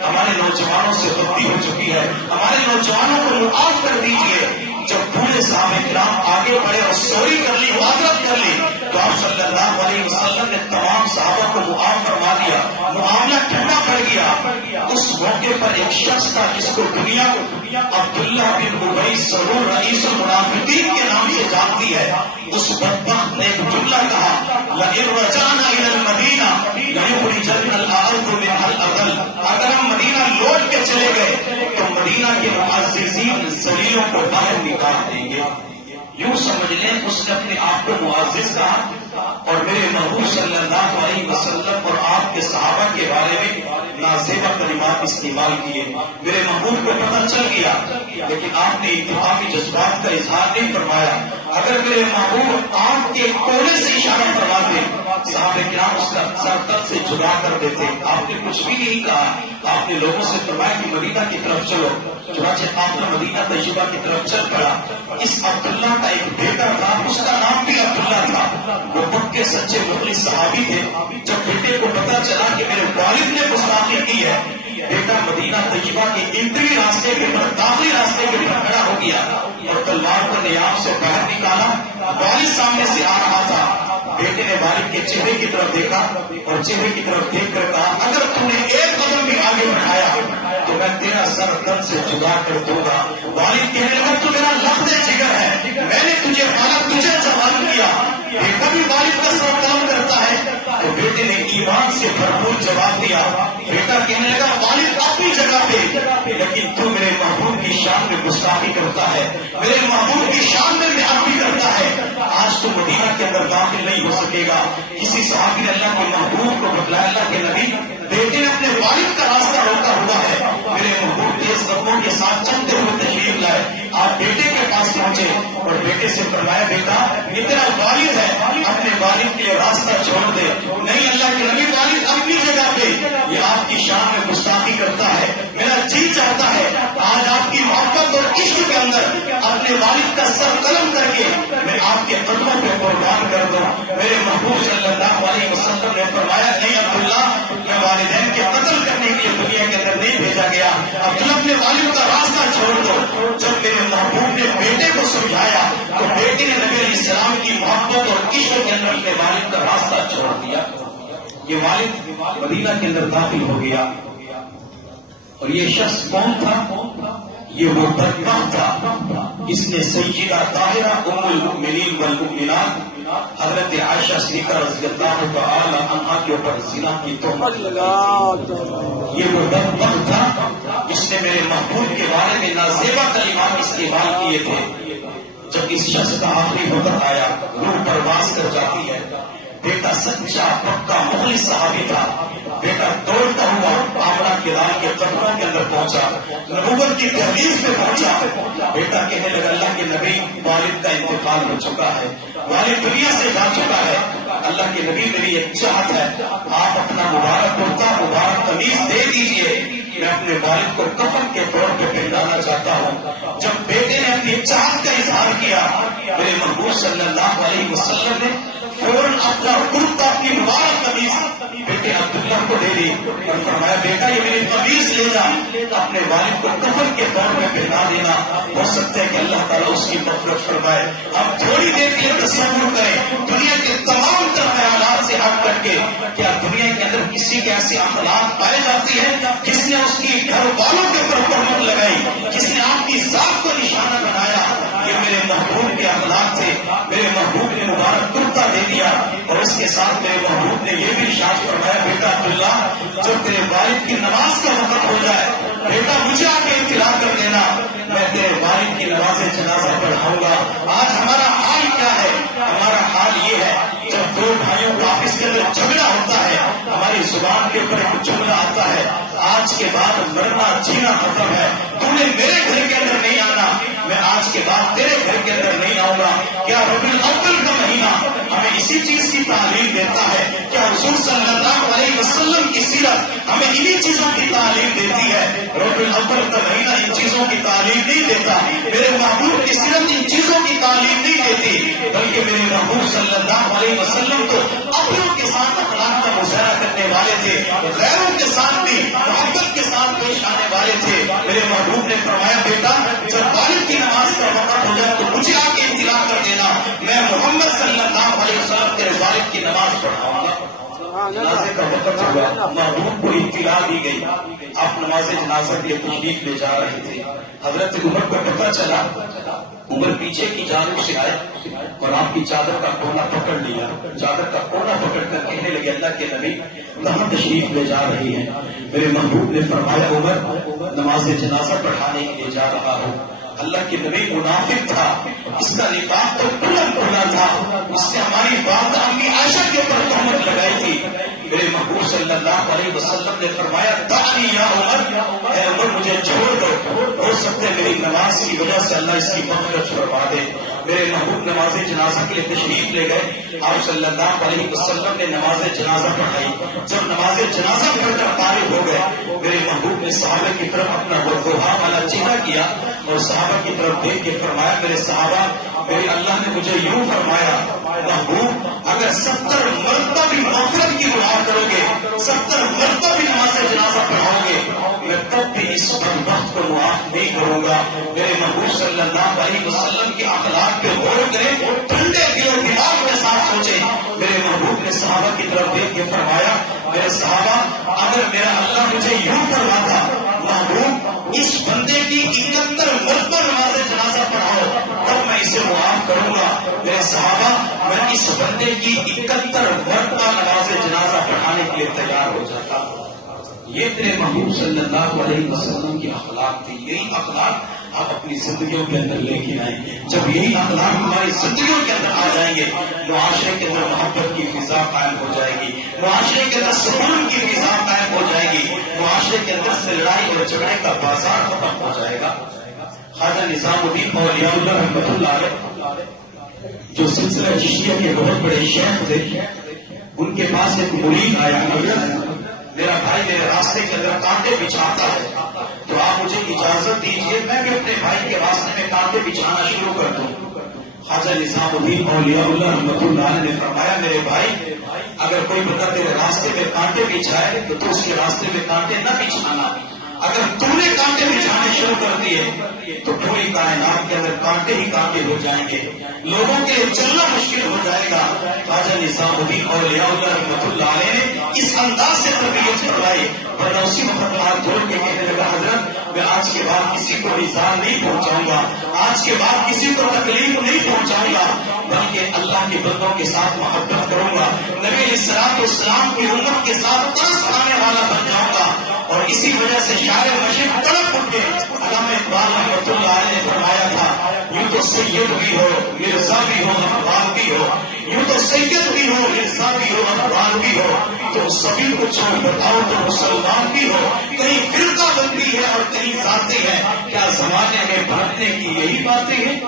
ہمارے نوجوانوں سے غلطی ہو چکی ہے، ہمارے نوجوانوں کو معاف کر دیجیے۔ جب بوڑھے صحابہ کرام آگے بڑھے اور سوری کر لی، معذرت کر لی، تو آپ صلی اللہ علیہ وسلم نے تمام صحابہ کو معاف فرما دیا، معاملہ ٹھنڈا پڑ گیا۔ اس موقع پر ایک شخص تھا جس کو دنیا عبداللہ بن ابی سلول رئیس المنافقین کے نام سے جانتی ہے، اس بدبخت نے ایک جملہ کہا، لئن رجعنا الى المدینہ لیخرجن الاعز منها الاذل، اگر ہم مدینہ لوٹ کے چلے گئے تو مدینہ کے معززین ذلیلوں کو باہر نکال دیں گے۔ یوں سمجھ لیں اس نے اپنے آپ کو معزز کہا اور میرے محبوب صلی اللہ علیہ وسلم اور آپ کے صحابہ کے بارے میں نازیبا کلمات استعمال کیے۔ میرے محبوب کو پتہ چل گیا، لیکن آپ نے انتخابی جذبات کا اظہار نہیں فرمایا۔ اگر میرے محبوب آپ کے کونے سے اشارہ فرماتے، صحابہ کرام اس کا سر تل سے جھکا کر دیتے۔ آپ نے کچھ بھی نہیں کہا، آپ نے لوگوں سے فرمایا کہ مدینہ کی طرف چلو، چنانچہ آپ نے مدینہ طیبہ کی طرف چل پڑا۔ اس عبداللہ کا ایک بیٹا تھا، اس کا نام بھی عبداللہ تھا، وہ پکے سچے مخلص صحابی تھے۔ جب بیٹے کو پتا چلا کہ میرے والد نے گستاخی کی ہے، بیٹا مدینہ طیبہ کے انٹری راستے کے پر، داخلی راستے کے پر کھڑا ہو گیا اور تلوار کو نیام سے باہر نکالا۔ والد سامنے سے آ رہا تھا، بیٹے نے والد کے چہرے کی طرف دیکھا اور چہرے کی طرف دیکھ کر کہا، اگر تم نے ایک قدم بھی آگے بڑھایا تو میں تیرا سر تن سے جدا کر دوں گا۔ والد کہنے لگا، تو میرا لفظ جگر ہے، میں نے تجھے پالا، تجھے جوان کیا۔ بیٹا بھی والد کا سر کام کرتا ہے، تو بیٹے نے ایمان سے بھرپور جواب دیا۔ بیٹا کہنے لگا، والد اپنی جگہ پہ، لیکن تو میرے محبوب کی شان میں گستاخی کرتا ہے، میرے محبوب کی شان میں بےادبی کرتا ہے، آج تو مدینہ کے اندر داخل نہیں ہو سکے گا۔ کسی صحابی نے اللہ کے محبوب کو بتلایا، اللہ کے نبی بیٹے نے اپنے والد کا راستہ روکا ہوا ہے۔ میرے محبوب کے صدموں کے ساتھ چلتے ہوئے تشریف لائے، آپ بیٹے کے پاس پہنچے اور بیٹے سے فرمایا، بیٹا یہ تیرا والد ہے، اپنے والد کے لیے راستہ چھوڑ دے۔ نہیں اللہ کے نبی، والد اپنی جگہ پہ، یہ آپ کی شان میں گستاخی کرتا ہے، میرا جی چاہتا ہے آج آپ کی محبت اور عشق کے اندر اپنے والد کا سر قلم کر کے میں آپ کے قدموں پہ قربان کر دوں۔ میرے محبوب صلی اللہ علیہ وسلم نے فرمایا، نہیں عبداللہ، میں والدین کے قتل کرنے کے لیے دنیا کے اندر نہیں بھیجا گیا، عبداللہ اپنے والد کا راستہ چھوڑ دو۔ جب میرے محبوب نے بیٹے کو سمجھایا تو بیٹے نے نبی علیہ السلام کی محبت اور عشق کے اندر اپنے والد کا راستہ چھوڑ دیا۔ یہ والد مدینہ کے اندر داخل ہو گیا اور یہ شخص کون تھا؟ یہ وہ بدبخت تھا اس نے سیدہ طاہرہ ام المؤمنین والمؤمنات حضرت عائشہ صدیقہ رضی اللہ تعالی عنہا کے اوپر زنا کی تہمت لگائی۔ یہ وہ بدبخت تھا جس نے میرے محبوب کے بارے میں نازیبا کلمات استعمال کیے تھے۔ جب اس شخص کا آخری وقت آیا، روح پرواز کر جاتی ہے۔ بیٹا سچا پکا مخلص صحابی تھا، بیٹا دوڑتا ہوا آمنہ کردار کے قدموں کے اندر پہنچا، نبوت کی تحریر پہ پہنچا۔ بیٹا کہنے لگا، اللہ کے نبی والد کا انتقال ہو چکا ہے، والد دنیا سے جا چکا ہے، اللہ کے نبی میری ایک چاہت ہے، آپ اپنا مبارک کرتا مبارک قمیص دے دیجئے، میں اپنے والد کو کفن کے طور پہ پہنانا چاہتا ہوں۔ جب بیٹے نے اپنی چاہت کا اظہار کیا، میرے محبوب صلی اللہ علیہ وسلم نے فوراً اپنا کرتا کی مبارک قمیص بیٹے عبداللہ کو دے دی اور فرمایا، بیٹا یہ میری قمیص لے جا، اپنے والد کو کفن کے طور پہ پہنا دینا، ہو سکتا ہے کہ اللہ تعالیٰ اس کی مغفرت فرمائے۔ اب تھوڑی دیر کے لیے تصور کریں، دنیا کے تمام تر خیالات سے ہٹ کر کے، کیا دنیا کے اندر کسی کے ایسے اخلاق پائے جاتی ہے جس نے اس کی گھر والوں کے اوپر تہمت لگائی، جس نے آپ کی ذات کو نشانہ بنایا؟ یہ میرے محبوب کے اخلاق تھے۔ میرے محبوب نے مبارک کرتا دے دیا اور اس کے ساتھ میرے محبوب نے یہ بھی ارشاد فرمایا، بیٹا عبداللہ جب تیرے والد کی نماز کا وقت ہو جائے، بیٹا مجھے آ کے اطلاع کر دینا، میں تیرے والد کی نماز جنازہ پڑھاؤں گا۔ آج ہمارا حال کیا ہے؟ ہمارا حال یہ ہے، جب دو بھائیوں کا آپس کے اندر جھگڑا ہوتا ہے، ہماری زبان کے اوپر ایک جملہ آتا ہے، آج کے بعد مرنا جینا ختم ہے، تم نے میرے گھر کے اندر نہیں آنا، میں آج کے بعد تیرے گھر کے اندر نہیں آؤں گا۔ کیا ربیع الاول کا مہینہ ہمیں اسی چیز کی تعلیم دیتا ہے؟ کیا حضور صلی اللہ علیہ وسلم کی سیرت ہمیں انہی چیزوں کی تعلیم دیتی ہے. ربیع الاول کا مہینہ ان چیزوں کی تعلیم نہیں دیتا. میرے محبوب کی سیرت ان چیزوں کی تعلیم نہیں دیتی، بلکہ میرے محبوب صلی اللہ علیہ وسلم تو اپنوں کے ساتھ اخلاق کا مظاہرہ کرنے والے تھے، غیروں کے ساتھ بھی محبت کے ساتھ پیش آنے والے تھے. میرے محبوب نے فرمایا بیٹا جب والد کی نماز کا وقت ہو جائے تو مجھے آ کے اطلاع کر دینا، میں محمد صلی اللہ علیہ وسلم کے والد کی نماز پڑھاؤں گا. جنازے کا وقت ہوا، محبوب کو اطلاع دی گئی، آپ نماز جنازہ کے تشریف لے جا رہے تھے. حضرت عمر کو پتہ چلا، عمر پیچھے کی جانب سے آئے اور آپ کی چادر کا کونا پکڑ لیا. چادر کا کونا پکڑ کر کہنے لگے اللہ کے نبی کہاں تشریف لے جا رہی ہیں؟ میرے محبوب نے فرمایا عمر نماز جنازہ پڑھانے کے لیے جا رہا ہوں. اللہ کے نبی منافق تھا، اس کا نفاق تو کھلا تھا، اس نے ہماری بات امی عائشہ کے اوپر تہمت لگائی تھی. میرے محبوب صلی اللہ علیہ وسلم نے فرمایا دعنی یا عمر، اے عمر مجھے چھوڑ دو، ہو سکتا ہے میری نماز کی وجہ سے اللہ اس کی مغفرت فرما دے. میرے محبوب نماز جنازہ کے لیے تشریف لے گئے. آپ صلی اللہ علیہ وسلم نے نماز جنازہ پڑھائی. جب نماز جنازہ پڑھ کر فارغ ہو گئے، میرے محبوب نے صحابہ کی طرف اپنا وضوحا والا چہرہ کیا اور صحابہ کی طرف دیکھ کے فرمایا میرے صحابہ، میرے اللہ نے مجھے یوں فرمایا محبوب اگر 70 مرتبہ بھی مغفرت کی دعا کرو گے، 70 مرتبہ بھی نماز جنازہ پڑھاؤ گے، میں تب بھی اس بدبخت کو معاف نہیں کروں گا. میرے محبوب صلی اللہ علیہ وسلم کے اخلاق پہ غور کریں، ٹھنڈے دل و دماغ کے ساتھ سوچیں. میرے محبوب نے صحابہ کی طرف دیکھ کے فرمایا میرے صحابہ اگر میرا اللہ مجھے یوں فرماتا محبوب اس بندے کی 71 مرتبہ نماز جنازہ پڑھاؤ تب میں اسے معاف کروں گا. میرے صحابہ میں اس بندے کی 71 مرتبہ نماز جنازہ پڑھانے کے لیے تیار ہو جاتا. یہ تیرے محبوب صلی اللہ علیہ وسلم کی اخلاق تھی. یہی اخلاق آپ اپنی زندگیوں کے اندر لے کے آئیں گے. جب یہی اخلاق ہماری زندگیوں کے اندر آ جائیں گے، معاشرے کے اندر محبت کی فضا قائم ہو جائے گی، معاشرے کے اندر سکون کی فضا قائم ہو جائے گی، معاشرے کے اندر سے لڑائی اور جھگڑے کا بازار ختم ہو جائے گا. خواجہ نظام الدین اولیاء اللہ رحمۃ اللہ علیہ جو سلسلہ چشتیہ کے بہت بڑے شیخ تھے، ان کے پاس ایک مرید آیا، میرا بھائی میرے راستے کے اندر کانٹے بچھاتا ہے تو آپ مجھے اجازت دیجیے میں بھی اپنے بھائی کے راستے میں کانٹے بچھانا شروع کر دوں. خواجہ نظام الدین اولیاء اللہ رحمۃ اللہ علیہ نے فرمایا میرے بھائی اگر کوئی بندہ تیرے راستے میں کانٹے بچھائے تو اس کے راستے میں کانٹے نہ بچھانا. اگر تم نے کانٹے بچھانے شروع کر دیے تو پوری کائنات کے اندر کانٹے ہی کانٹے ہو جائیں گے، لوگوں کے لیے چلنا مشکل ہو جائے گا. خواجہ نظام الدین اولیاء اللہ رحمۃ اللہ علیہ نے اس انداز سے تربیت کروائی، ورنہ اسی وقت ہاتھ جوڑ کے کہنے لگا حضرت میں آج کے بعد کسی کو نظام نہیں پہنچاؤں گا، آج کے بعد کسی کو تکلیف نہیں پہنچاؤں گا، بلکہ اللہ کے بندوں کے ساتھ محبت کروں گا، نبی علیہ الصلوۃ والسلام کی امت کے ساتھ ترس کھانے والا بن جاؤں گا. اور اسی وجہ سے شاعر مشرق تڑپ اٹھے. علامہ اقبال رحمۃ اللہ علیہ نے فرمایا تھا یوں تو سید بھی ہو مرزا بھی ہو اقبال بھی ہو، یوں تو سید بھی ہو مرزا بھی ہو اقبال بھی ہو، تو سبھی کو چھوڑ بتاؤ تو مسلمان بھی ہو. کہیں فرقہ بندی ہے اور کہیں ذاتی ہے، کیا زمانے میں بھٹکنے کی یہی باتیں ہیں؟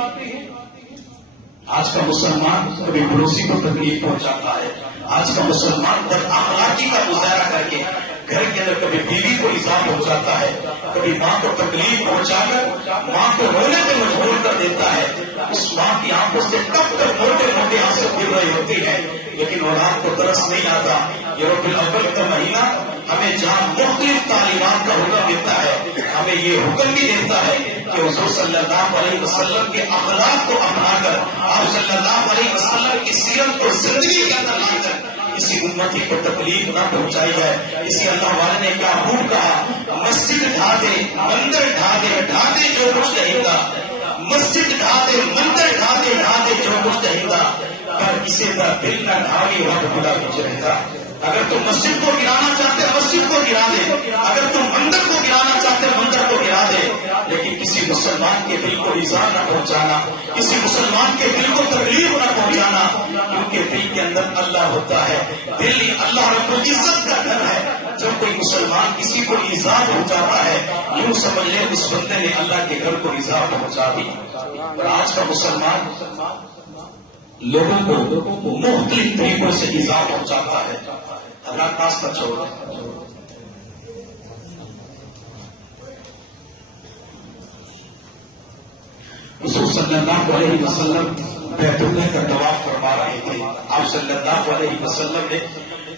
آج کا مسلمان کبھی پڑوسی کو تکلیف پہنچاتا ہے، آج کا مسلمان بد اخلاقی کا مظاہرہ کر کے گھر کے اندر کبھی بیوی کو ایذا پہنچاتا ہے، کبھی ماں کو تکلیف پہنچا کر ماں کو رونے پہ مجبور کر دیتا ہے. اس ماں کی آنکھوں سے کب تک موٹے موٹے آنسو گر رہی ہوتی ہے لیکن اولاد کو ترس نہیں آتا. یہ ربیع الاول کا مہینہ ہمیں جہاں مختلف تعلیمات کا حکم دیتا ہے، ہمیں یہ حکم بھی دیتا ہے کہ حضور صلی اللہ علیہ وسلم کے اخلاق کو اپنا کر آپ صلی اللہ علیہ وسلم کی سیرت کو زندگی کے اندر لا کر کسی امتی کو تکلیف نہ پہنچائی جائے. اسی اللہ والے نے کیا خوب کہا مسجد ڈھا دے مندر ڈھا دے ڈھا دے جو کچھ رہتا، مسجد ڈھا دے مندر ڈھا دے جو کچھ رہتا، پر اسے کا دل نہ ڈھاوی وقت خدا کچھ رہتا. اگر تم مسجد کو گرانا چاہتے مسجد کو گرا دے، اگر تم مندر کو گرانا چاہتے مندر کو گرا دے، لیکن کسی مسلمان کے دل کو ایذا نہ پہنچانا، کسی مسلمان کے دل کو تکلیف نہ پہنچانا، کیونکہ دل کے اندر اللہ ہوتا ہے، دل اللہ رب العزت کا گھر ہے. جب کوئی مسلمان کسی کو ایذا پہنچاتا ہے یوں سمجھ لے اس بندے نے اللہ کے گھر کو ایذا پہنچا دی. اور آج کا مسلمان لوگوں کو مختلف طریقوں سے ایذا پہنچاتا ہے. اللہ خاص کا چھوڑ حضور صلی اللہ علیہ وسلم بیت اللہ کا طواف فرما رہے تھے. آپ صلی اللہ علیہ وسلم نے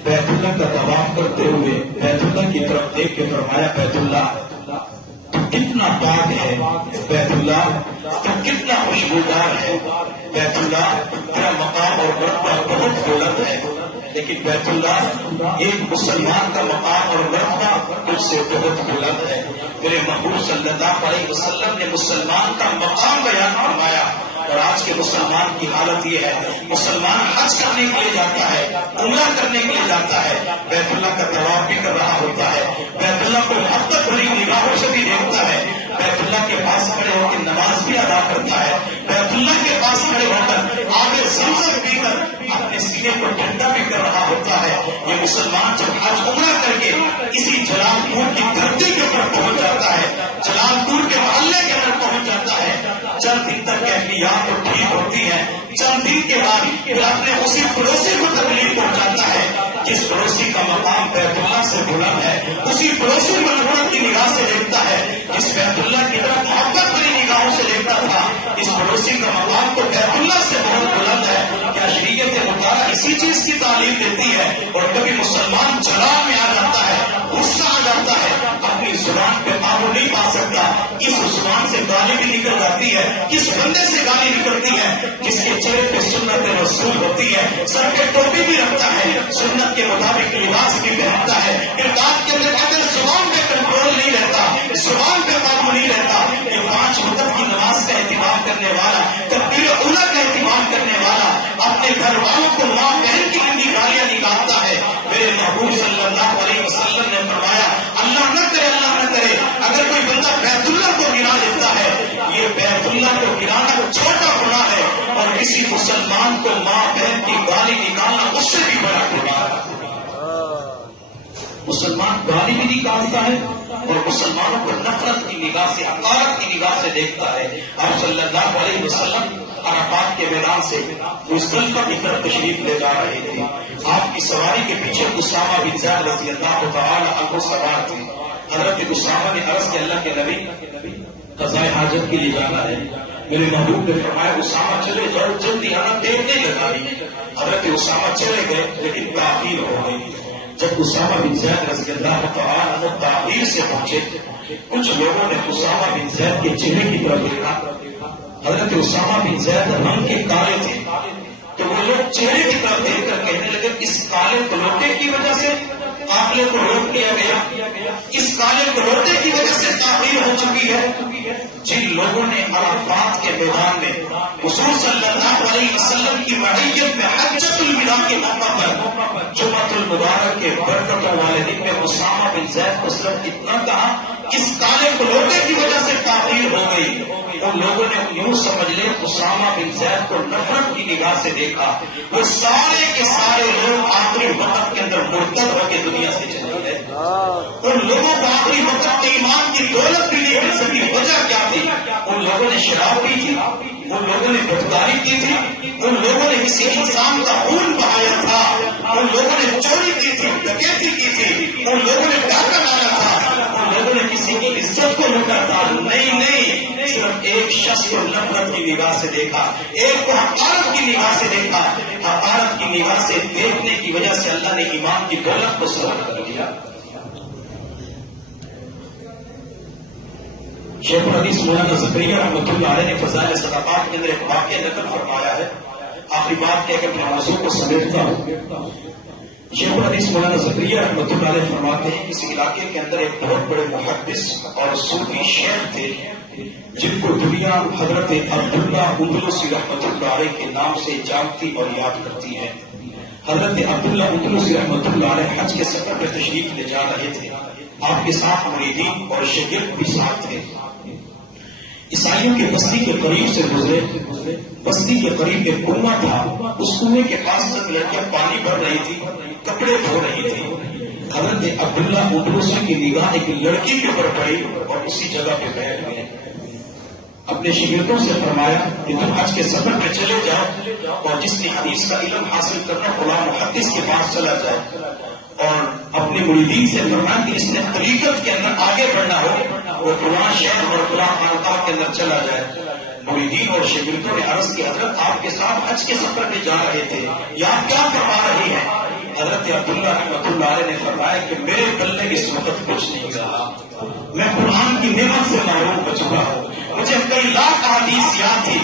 بیت اللہ کا طواف کرتے ہوئے بیت اللہ کی طرف دیکھ کے فرمایا بیت اللہ تو کتنا پاک ہے، بیت اللہ تو کتنا خوشبودار ہے، بیت اللہ تیرا مقام اور مرتبہ بہت بلند ہے، لیکن بیت اللہ ایک مسلمان کا مقام اور مرتبہ تجھ سے بہت بلند ہے. میرے محبوب صلی اللہ علیہ وسلم نے مسلمان کا مقام بیان فرمایا. اور آج کے مسلمان کی حالت یہ ہے، مسلمان حج کرنے کے لیے جاتا ہے، عمرہ کرنے کے لیے جاتا ہے، بیت اللہ کا طواف بھی کر رہا ہوتا ہے، بیت اللہ کو محبت بھری نگاہوں سے بھی دیکھتا ہے، بیت اللہ کے پاس کھڑے ہو کے نماز بھی ادا کرتا ہے، بیت اللہ کے پاس کھڑے ہو کر آب زمزم پی کر اپنے سینے کو ٹھنڈا بھی کر رہا ہوتا ہے. یہ مسلمان جب حج عمرہ کر کے اسی جلال پور کی دھرتی کے اوپر پہنچ جاتا ہے، جلال پور کے محلے کے اندر پہنچ جاتا ہے، چند دن تک کیفیات تو ٹھیک ہوتی ہے، چند دن کے بعد پھر اپنے اسی پڑوسی کو تکلیف پہنچاتا ہے. جس پڑوسی کا مقام بیت اللہ سے بلند ہے، اسی پڑوسی کو نفرت کی نگاہ سے دیکھتا ہے. جس بیت اللہ کی طرف محبت بھری نگاہوں سے دیکھتا تھا، اس پڑوسی کا مقام تو بیت اللہ سے بہت بلند ہے. کیا شریعت مطالعہ اسی چیز کی تعلیم دیتی ہے؟ اور کبھی مسلمان جلال میں آ جاتا ہے، غصہ آ جاتا ہے، اپنی زبان پہ قابو نہیں پا سکتا، اس زبان سے گالی بھی نکل جاتی ہے، کس بندے سے گالی نکلتی ہے جس کے چہرے پہ سنت رسول ہوتی ہے، سر پہ ٹوپی بھی رکھتا ہے، سنت کے مطابق لباس بھی پہنتا ہے. ارتاد کے اندر اگر زبان پہ کنٹرول نہیں رہتا، زبان پہ قابو نہیں رہتا، یہ 5 وقت کی نماز کا اہتمام کرنے والا، تکبیر اولیٰ کا اہتمام کرنے والا، اپنے گھر والوں کو ماں بہن کی گندی گالیاں نکالتا ہے. میرے محبوب صلی اللہ علیہ وسلم نے فرمایا اللہ نہ کرے، اللہ نہ کرے اگر کوئی بندہ بیت اللہ کو گرا دیتا ہے، یہ بیت اللہ کو گرانا چھوٹا گناہ ہے، اور کسی مسلمان کو ماں بہن کی گالی نکالنا اس سے بھی بڑا گناہ ہے. مسلمان گالی بھی نکالتا ہے اور مسلمانوں کو نفرت کی نگاہ سے، حقارت کی نگاہ سے دیکھتا ہے. آپ صلی اللہ علیہ وسلم عرفات کے میدان سے مزدلفہ کی طرف تشریف لے جا رہے تھے. آپ کی سواری کے پیچھے اسامہ بن زید رضی اللہ تعالی عنہ سوار تھے. حضرت اسامہ نے عرض کیا اللہ کے نبی قضاء حاجت کے لیے جانا ہے. میرے محبوب نے فرمایا اسامہ چلے جاؤ، جلدی آنا، دیر نہیں لگانی. حضرت اسامہ چلے گئے لیکن تاخیر ہو گئی. جب اسامہ بن زید رضی اللہ تعالی عنہ تاخیر سے پہنچے، کچھ لوگوں نے اسامہ بن زید کے چہرے کی طرف دیکھا. حضرت اسامہ بن زید رنگ کے کالے تھے، تو وہ لوگ چہرے کی طرف دیکھ کر کہنے لگے اس کالے کلوٹے کی وجہ سے قافلے کو روک دیا گیا، اس کالے کلوٹے کی وجہ سے تاخیر ہو چکی ہے. جن لوگوں نے عرفات کے میدان میں حضور صلی اللہ علیہ وسلم کی معیت میں حجۃ الوداع کے موقع پر جمعۃ المبارک کے برکتوں والے دن میں اسامہ بن زید کو صرف اتنا کہا اس کالے کلوٹے کی وجہ سے تاخیر ہو گئی. ان لوگوں نے یوں سمجھ لے اسامہ بن زید کو نفرت کی نگاہ سے دیکھا. وہ سارے کے سارے لوگ آخری وقت کے اندر مرتد ہو کے دنیا سے چلے گئے. ان لوگوں کو آخری وقت میں ایمان کی دولت بھی نہیں مل سکی. وجہ کیا تھی؟ ان لوگوں نے شراب پی تھی، ان لوگوں نے بدکاری کی تھی، ان لوگوں نے کسی انسان کا خون بہایا تھا، ان لوگوں نے چوری کی تھی، ڈکیتی کی تھی، ان لوگوں نے ڈاکہ ڈالا تھا، ان لوگوں نے کسی کی عزت کو لوٹا تھا. نہیں، صرف ایک شخص کو نفرت کی نگاہ سے دیکھا، ایک کو حقارت کی نگاہ سے دیکھا. حقارت کی نگاہ سے دیکھنے کی وجہ سے اللہ نے ایمان کی دولت کو سلب کر دیا. شیخ الحدیث مولانا زکریا رحمۃ اللہ علیہ نے فضائل صدقات کے اندر ایک واقعہ نقل فرمایا ہے. آخری بات کہہ کر اپنے موضوع کو سمیٹتا ہوں. شیخ الحدیث مولانا زکریا رحمۃ اللہ علیہ فرماتے ہیں کسی علاقے کے اندر ایک بہت بڑے محدث اور صوفی شیخ تھے جن کو دنیا حضرت عبداللہ اندلسی رحمۃ اللہ علیہ کے نام سے جانتی اور یاد کرتی ہے. حضرت عبداللہ اندلسی رحمۃ اللہ علیہ حج کے سفر پر تشریف لے جا رہے تھے. آپ کے ساتھ مریدین اور شاگرد بھی ساتھ تھے. عیسائیوں کی بستی کے قریب سے گزرے. بستی کے قریب ایک کنواں تھا. اس کنویں کے پاس تک لڑکیاں پانی بھر رہی تھی، کپڑے دھو رہی تھی. حضرت عبداللہ اندلسی کی نگاہ ایک لڑکی کے اوپر پڑی اور اسی جگہ پہ بیٹھ گئے. اپنے شاگردوں سے فرمایا کہ تم حج کے سفر پہ چلے جاؤ اور جس نے حدیث کا علم حاصل کرنا فلاں محدث کے پاس چلا جائے، اور اپنے مریدین سے فرمایا کہ اس نے طریقت کے اندر آگے بڑھنا ہو وہ فلاں شہر اور فلاں خانقاہ کے اندر چلا جائے. مریدین اور شاگردوں نے عرض کی حضرت آپ کے ساتھ حج کے سفر میں جا رہے تھے، یا آپ کیا فرما رہی ہیں؟ حضرت عبداللہ رحمۃ اللہ علیہ نے فرمایا کہ میرے پلے اس وقت کچھ نہیں رہا، میں قرآن کی نعمت سے محروم ہو چکا ہوں، مجھے کئی لاکھ احادیث یاد تھی،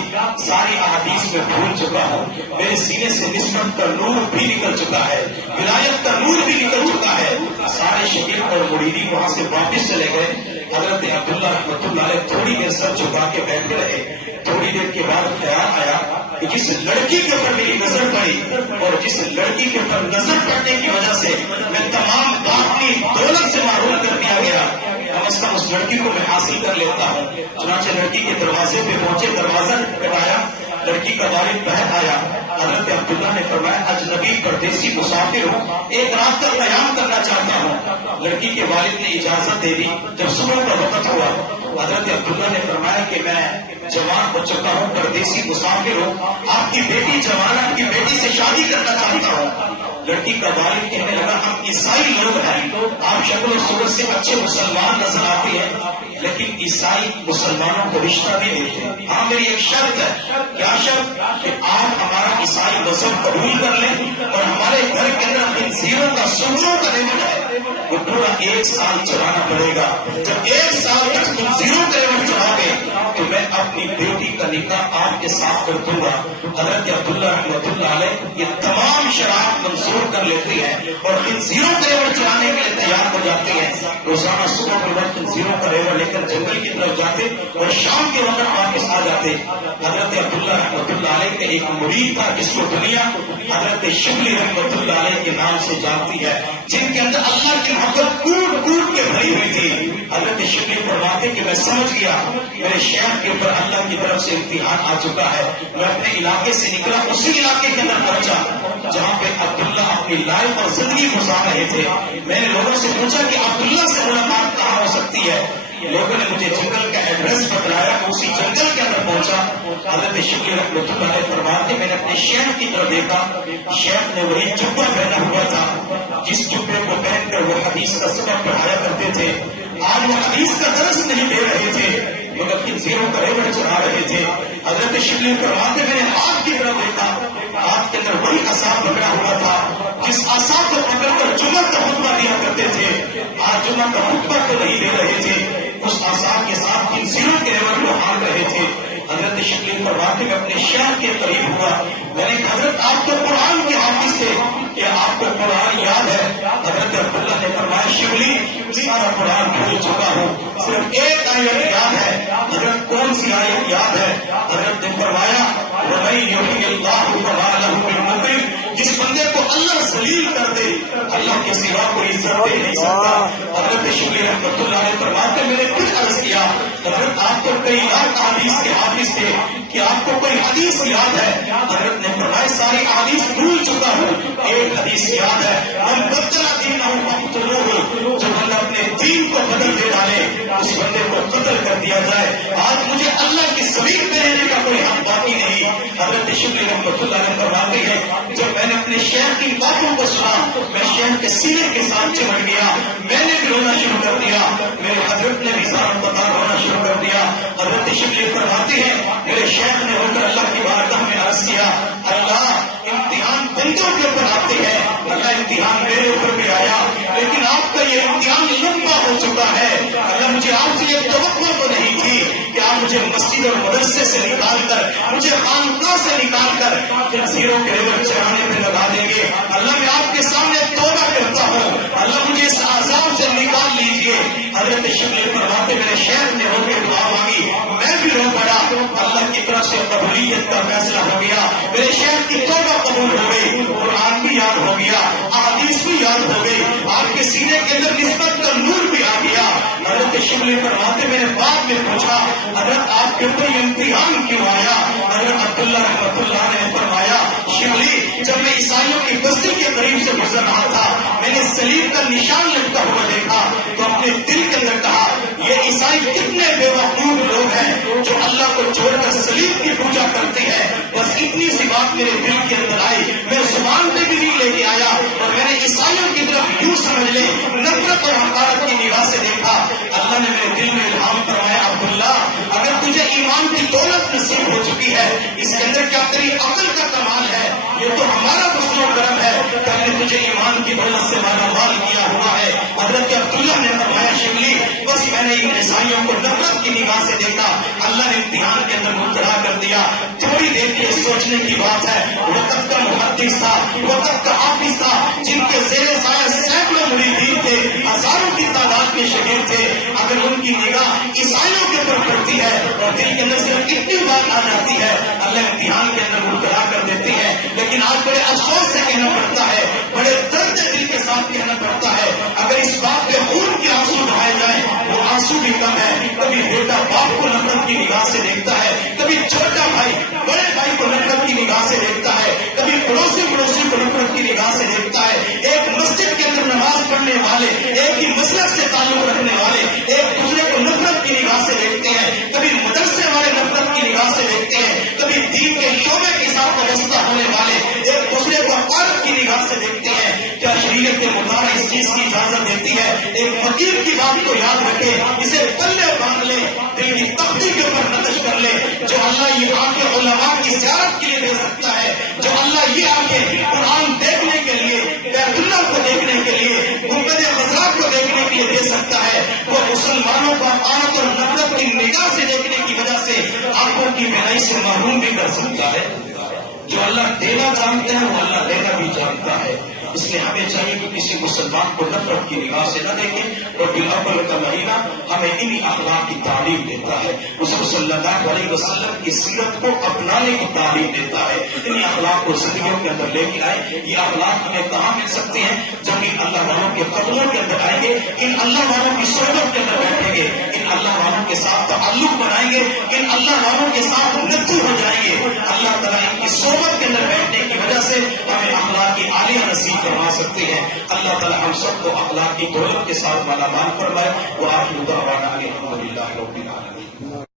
ساری احادیث میں بھول چکا ہوں، میرے سینے سے نسبت کا نور بھی نکل چکا ہے، ولایت کا نور بھی نکل چکا ہے۔ سارے شاگرد اور مریدین وہاں سے واپس چلے گئے۔ حضرت عبداللہ رحمۃ اللہ علیہ تھوڑی دیر سر جھکا کے بیٹھ رہے، تھوڑی دیر کے بعد خیال آیا کہ جس لڑکی کے اوپر میری نظر پڑی اور جس لڑکی کے اوپر نظر پڑنے کی وجہ سے میں تمام باقی دولت سے محروم کر دیا گیا، کم از کم اس لڑکی کو میں حاصل کر لیتا ہوں۔ چنانچہ لڑکی کے دروازے پہ پہنچے، دروازہ کھٹکھٹایا، لڑکی کا والد باہر آیا۔ حضرت عبداللہ نے فرمایا اجنبی پردیسی مسافر ہوں، ایک رات کا قیام کرنا چاہتا ہوں۔ لڑکی کے والد نے اجازت دے دی۔ جب صبح کا وقت ہوا، حضرت عبداللہ نے فرمایا کہ میں جوان ہو چکا ہوں، پردیسی مسافر ہوں، آپ کی بیٹی جوان، آپ کی بیٹی سے شادی کرنا چاہتا ہوں۔ لڑکی کا والد کہنے لگا ہم عیسائی لوگ ہیں، آپ شکل و صورت سے اچھے مسلمان نظر آتے ہیں، لیکن عیسائی مسلمانوں کو رشتہ نہیں دیتے۔ ہاں میری ایک شرط ہے۔ کیا شرط؟ کہ آپ ہمارا عیسائی مذہب قبول کر لیں اور ہمارے گھر کے اندر خنزیروں کا، سوروں کا ریوڑ ہے، وہ پورا 1 سال چلانا پڑے گا۔ جب 1 سال تک خنزیروں کا ریوڑ چلاؤ گے تو میں اپنی بیٹی کا نکاح آپ کے ساتھ کر دوں گا۔ حضرت عبداللہ رحمۃ اللہ علیہ یہ تمام شرائط منظور کر لیتی ہے اور خنزیروں کا ریوڑ چلانے کے لیے تیار ہو جاتی ہے۔ روزانہ صبح کے وقت خنزیروں کا ریوڑ لے کر جنگل کی طرف جاتے اور شام کے وقت واپس آ جاتے۔ حضرت عبداللہ رحمۃ اللہ علیہ کے ایک مرید تھا جس کو دنیا حضرت شبلی رحمۃ اللہ علیہ کے نام سے جانتی ہے، جن کے اندر اللہ کی محبت کوٹ کوٹ کے بھری ہوئی تھی۔ حضرت شبلی فرماتے کہ میں سمجھ گیا میرے شہر کے اوپر اللہ کی طرف سے امتحان آ چکا ہے، میں اپنے علاقے سے نکلا، اسی علاقے کے اندر پہنچا جہاں پہ عبداللہ اپنی لائف اور زندگی گزار رہے تھے۔ میں نے لوگوں سے پوچھا کہ عبداللہ سے ملاقات کہاں ہو سکتی ہے؟ لوگوں نے مجھے جنگل کا ایڈریس بتلایا، اسی جنگل کے اندر پہنچا۔ حضرت شبلی رحمۃ اللہ علیہ فرماتے میں نے اپنے شیخ کی طرف دیکھا، شیخ نے وہی جبہ پہنا ہوا تھا جس جبے کو پہن کر وہ حدیث کا سبق پڑھایا کرتے تھے۔ آج وہ حدیث کا درس نہیں دے رہے تھے مگر خنزیروں کا ریوڑ چلا رہے تھے۔ حضرت شبلی فرماتے میں نے ہاتھ کی طرف دیکھا، ہاتھ کے اندر وہی عصا پکڑا ہوا تھا جس عصا کو پکڑ کر جمعہ کا خطبہ دیا کرتے تھے۔ آج جمعہ کا خطبہ تو نہیں دے رہے تھے، اس عصا کے ساتھ خنزیروں کے ریوڑ کو ہار رہے تھے۔ حضرت شبلی فرماتے میں اپنے شیخ کے قریب ہوا، میں نے کہا حضرت آپ تو قرآن کے حافظ تھے، کیا آپ کو قرآن یاد ہے؟ حضرت عبداللہ نے فرمایا شبلی سارا قرآن بھول چکا ہوں، صرف ایک آیت یاد ہے۔ حضرت کون سی آیت یاد ہے؟ حضرت نے فرمایا وَمَن يُهِنِ اللَّهُ فَمَا لَهُ مِن مُكْرِمٍ، جس بندے کو اللہ ذلیل کر دے اللہ کے سوا کوئی عزت دے نہیں سکتا۔ حضرت شبلی رحمۃ اللہ علیہ فرماتے میں نے پھر عرض کیا حضرت آپ تو کئی لاکھ احادیث کے حافظ تھے، کہ آپ کو کوئی حدیث یاد ہے؟ حضرت نے فرمایا ساری احادیث بھول چکا ہوں، ایک حدیث یاد ہے، من بدل دینہ فاقتلوہ، جو بندہ اپنے دین کو بدل دے ڈالے اس بندے کو قتل کر دیا جائے۔ آج مجھے اللہ کی زمین میں رہنے کا کوئی حق باقی نہیں۔ حضرت شبلی رحمۃ اللہ علیہ فرماتے ہیں جب میں نے اپنے شیخ کی باتوں کو سنا میں شیخ کے سینے کے ساتھ چمٹ گیا، میں نے بھی رونا شروع کر دیا، میرے حضرت نے بھی ساتھ بتا رونا شروع کر دیا۔ حضرت شبلی فرماتے ہیں میرے شیخ نے ہو کر اللہ کی بارگاہ میں عرض کیا اللہ امتحان بندوں کے اوپر آتے ہیں، اللہ امتحان میرے اوپر بھی آیا لیکن آپ کا یہ امتحان لمبا ہو چکا ہے، اللہ مجھے آپ سے یہ توقع تو نہیں تھی کہ آپ مجھے مسجد اور مدرسے سے نکال کر مجھے خانقاہ سے نکال کر خنزیروں کے ریوڑ چرانے میں لگا دیں گے۔ اللہ میں آپ کے سامنے توبہ کرتا ہوں، اللہ مجھے اس عذاب سے نکال لیجئے۔ حضرت شبلی فرماتے میرے شیخ نے ہو کے دعا مانگی، میں بھی رو پڑا، اللہ کی طرف سے قبولیت کا فیصلہ ہو گیا، میرے شیخ کی توبہ قبول ہو گئی، قرآن بھی یاد ہو گیا، احادیث بھی یاد ہو گئی، آپ کے سینے کے اندر نسبت کا نور بھی آ گیا۔ حضرت شبلی فرماتے میں نے بعد میں پوچھا حضرت آپ کے اوپر یہ امتحان کیوں آیا؟ حضرت عبداللہ رحمۃ اللہ نے فرمایا شبلی جب میں عیسائیوں کی بستی کے قریب سے گزر رہا تھا میں نے صلیب کا نشان لٹکا ہوا دیکھا تو اپنے دل کے اندر کہا یہ عیسائی کتنے بے وقوف لوگ ہیں جو اللہ کو چھوڑ کر صلیب کی پوجا کرتے ہیں۔ بس اتنی سی بات میرے دل کے اندر آئی، میں زبان پہ بھی نہیں لے کے آیا اور میں نے عیسائیوں کی طرف یوں سمجھ لے نفرت اور حقارت کی نگاہ سے دیکھا۔ اللہ نے میرے دل میں الہام فرمایا عبداللہ اگر تجھے ایمان کی دولت نصیب ہوتی ہے، اس کے اندر کیا تیری عقل کا کمال ہے؟ یہ تو ہمارا فضل و کرم ہے کہ ہم نے تجھے ایمان کی دولت سے مالا مال کیا ہوا ہے۔ حضرت عبداللہ نے فرمایا شبلی بس میں نے ان عیسائیوں کو نفرت کی نگاہ سے دیکھا، اللہ نے امتحان کے اندر مبتلا کر دیا۔ تھوڑی دیر کے سوچنے کی بات ہے، وقت کا محدث تھا، وقت کا حافظ تھا، جن کے زیر سایہ سینکڑوں مریدین تھے، ہزاروں کی تعداد کے شاگرد تھے، اگر ان کی نگاہ عیسائیوں کے اوپر پڑتی ہے اور دل کے اندر صرف اتنی بات آ جاتی ہے، اللہ امتحان کے اندر مبتلا کر دیتے ہیں۔ لیکن آج بڑے افسوس سے کہنا پڑتا ہے، بڑے درد دل کے ساتھ کہنا پڑتا ہے، اگر اس بات پہ خون کے آنسو بہائے جائیں وہ آنسو بھی کم ہے۔ کبھی بیٹا باپ کو نفرت کی نگاہ سے دیکھتا ہے، کبھی چھوٹا بھائی بڑے بھائی کو نفرت کی نگاہ سے دیکھتا ہے، کبھی پڑوسی کو نفرت کی نگاہ سے دیکھتا ہے۔ ایک مسجد کے اندر نماز پڑھنے والے، ایک ہی مسلک سے تعلق رکھنے والے ایک دوسرے کو نفرت کی نگاہ سے دیکھتے ہیں، کبھی مدرسے والے نفرت کی نگاہ سے دیکھتے ہیں، کبھی دین کے شعبے کے ساتھ وابستہ ہونے والے ایک دوسرے کو عورت کی نگاہ سے دیکھتے ہیں۔ کیا شریعت کے مطابق اس چیز کی اجازت دیتی ہے؟ ایک فقیر کی بات کو یاد رکھے، اسے پلے باندھ لے، دل کی تختی کے اوپر نقش کر لے۔ جو اللہ یہ آنکھیں علماء کی زیارت کے لیے دے سکتا ہے، جو اللہ یہ آنکھیں قرآن دیکھنے کے لیے، بیت اللہ کو دیکھنے کے لیے، گنبد خضرا کو دیکھنے کے لیے دے سکتا ہے، وہ مسلمانوں کو آنکھ اور نفرت کی نگاہ سے دیکھنے کی وجہ سے آنکھوں کی بینائی سے محروم بھی کر سکتا ہے۔ جو اللہ دینا جانتے ہیں وہ اللہ لینا بھی جانتا ہے۔ اس لیے ہمیں چاہیے کہ کسی مسلمان کو نفرت کی نگاہ سے نہ دیکھیں، اور بالعقل کا مہینہ ہمیں انہی اخلاق کی تعلیم دیتا ہے۔ حضور صلی اللہ علیہ وسلم کی سیرت کو اپنانے کی تعلیم دیتا ہے۔ انہی اخلاق کو زندگیوں کے اندر لے کے آئے۔ یہ اخلاق ہمیں کہاں مل سکتے ہیں؟ جب ان اللہ والوں کے قدموں کے اندر آئیں گے، ان اللہ والوں کی صحبت کے اندر بیٹھیں گے، ان اللہ والوں کے ساتھ تعلق بنائیں گے، ان اللہ والوں کے ساتھ نتھو ہو جائیں گے۔ اللہ تعالیٰ ان کی صحبت کے اندر بیٹھنے کی وجہ سے ہمیں اخلاق کی عالیہ نصیب فرما سکتے ہیں۔ اللہ تعالیٰ ہم سب کو اخلاق کی دولت کے ساتھ مالا مال فرمائے۔ وآخر دعوانا الحمدللہ رب العالمین۔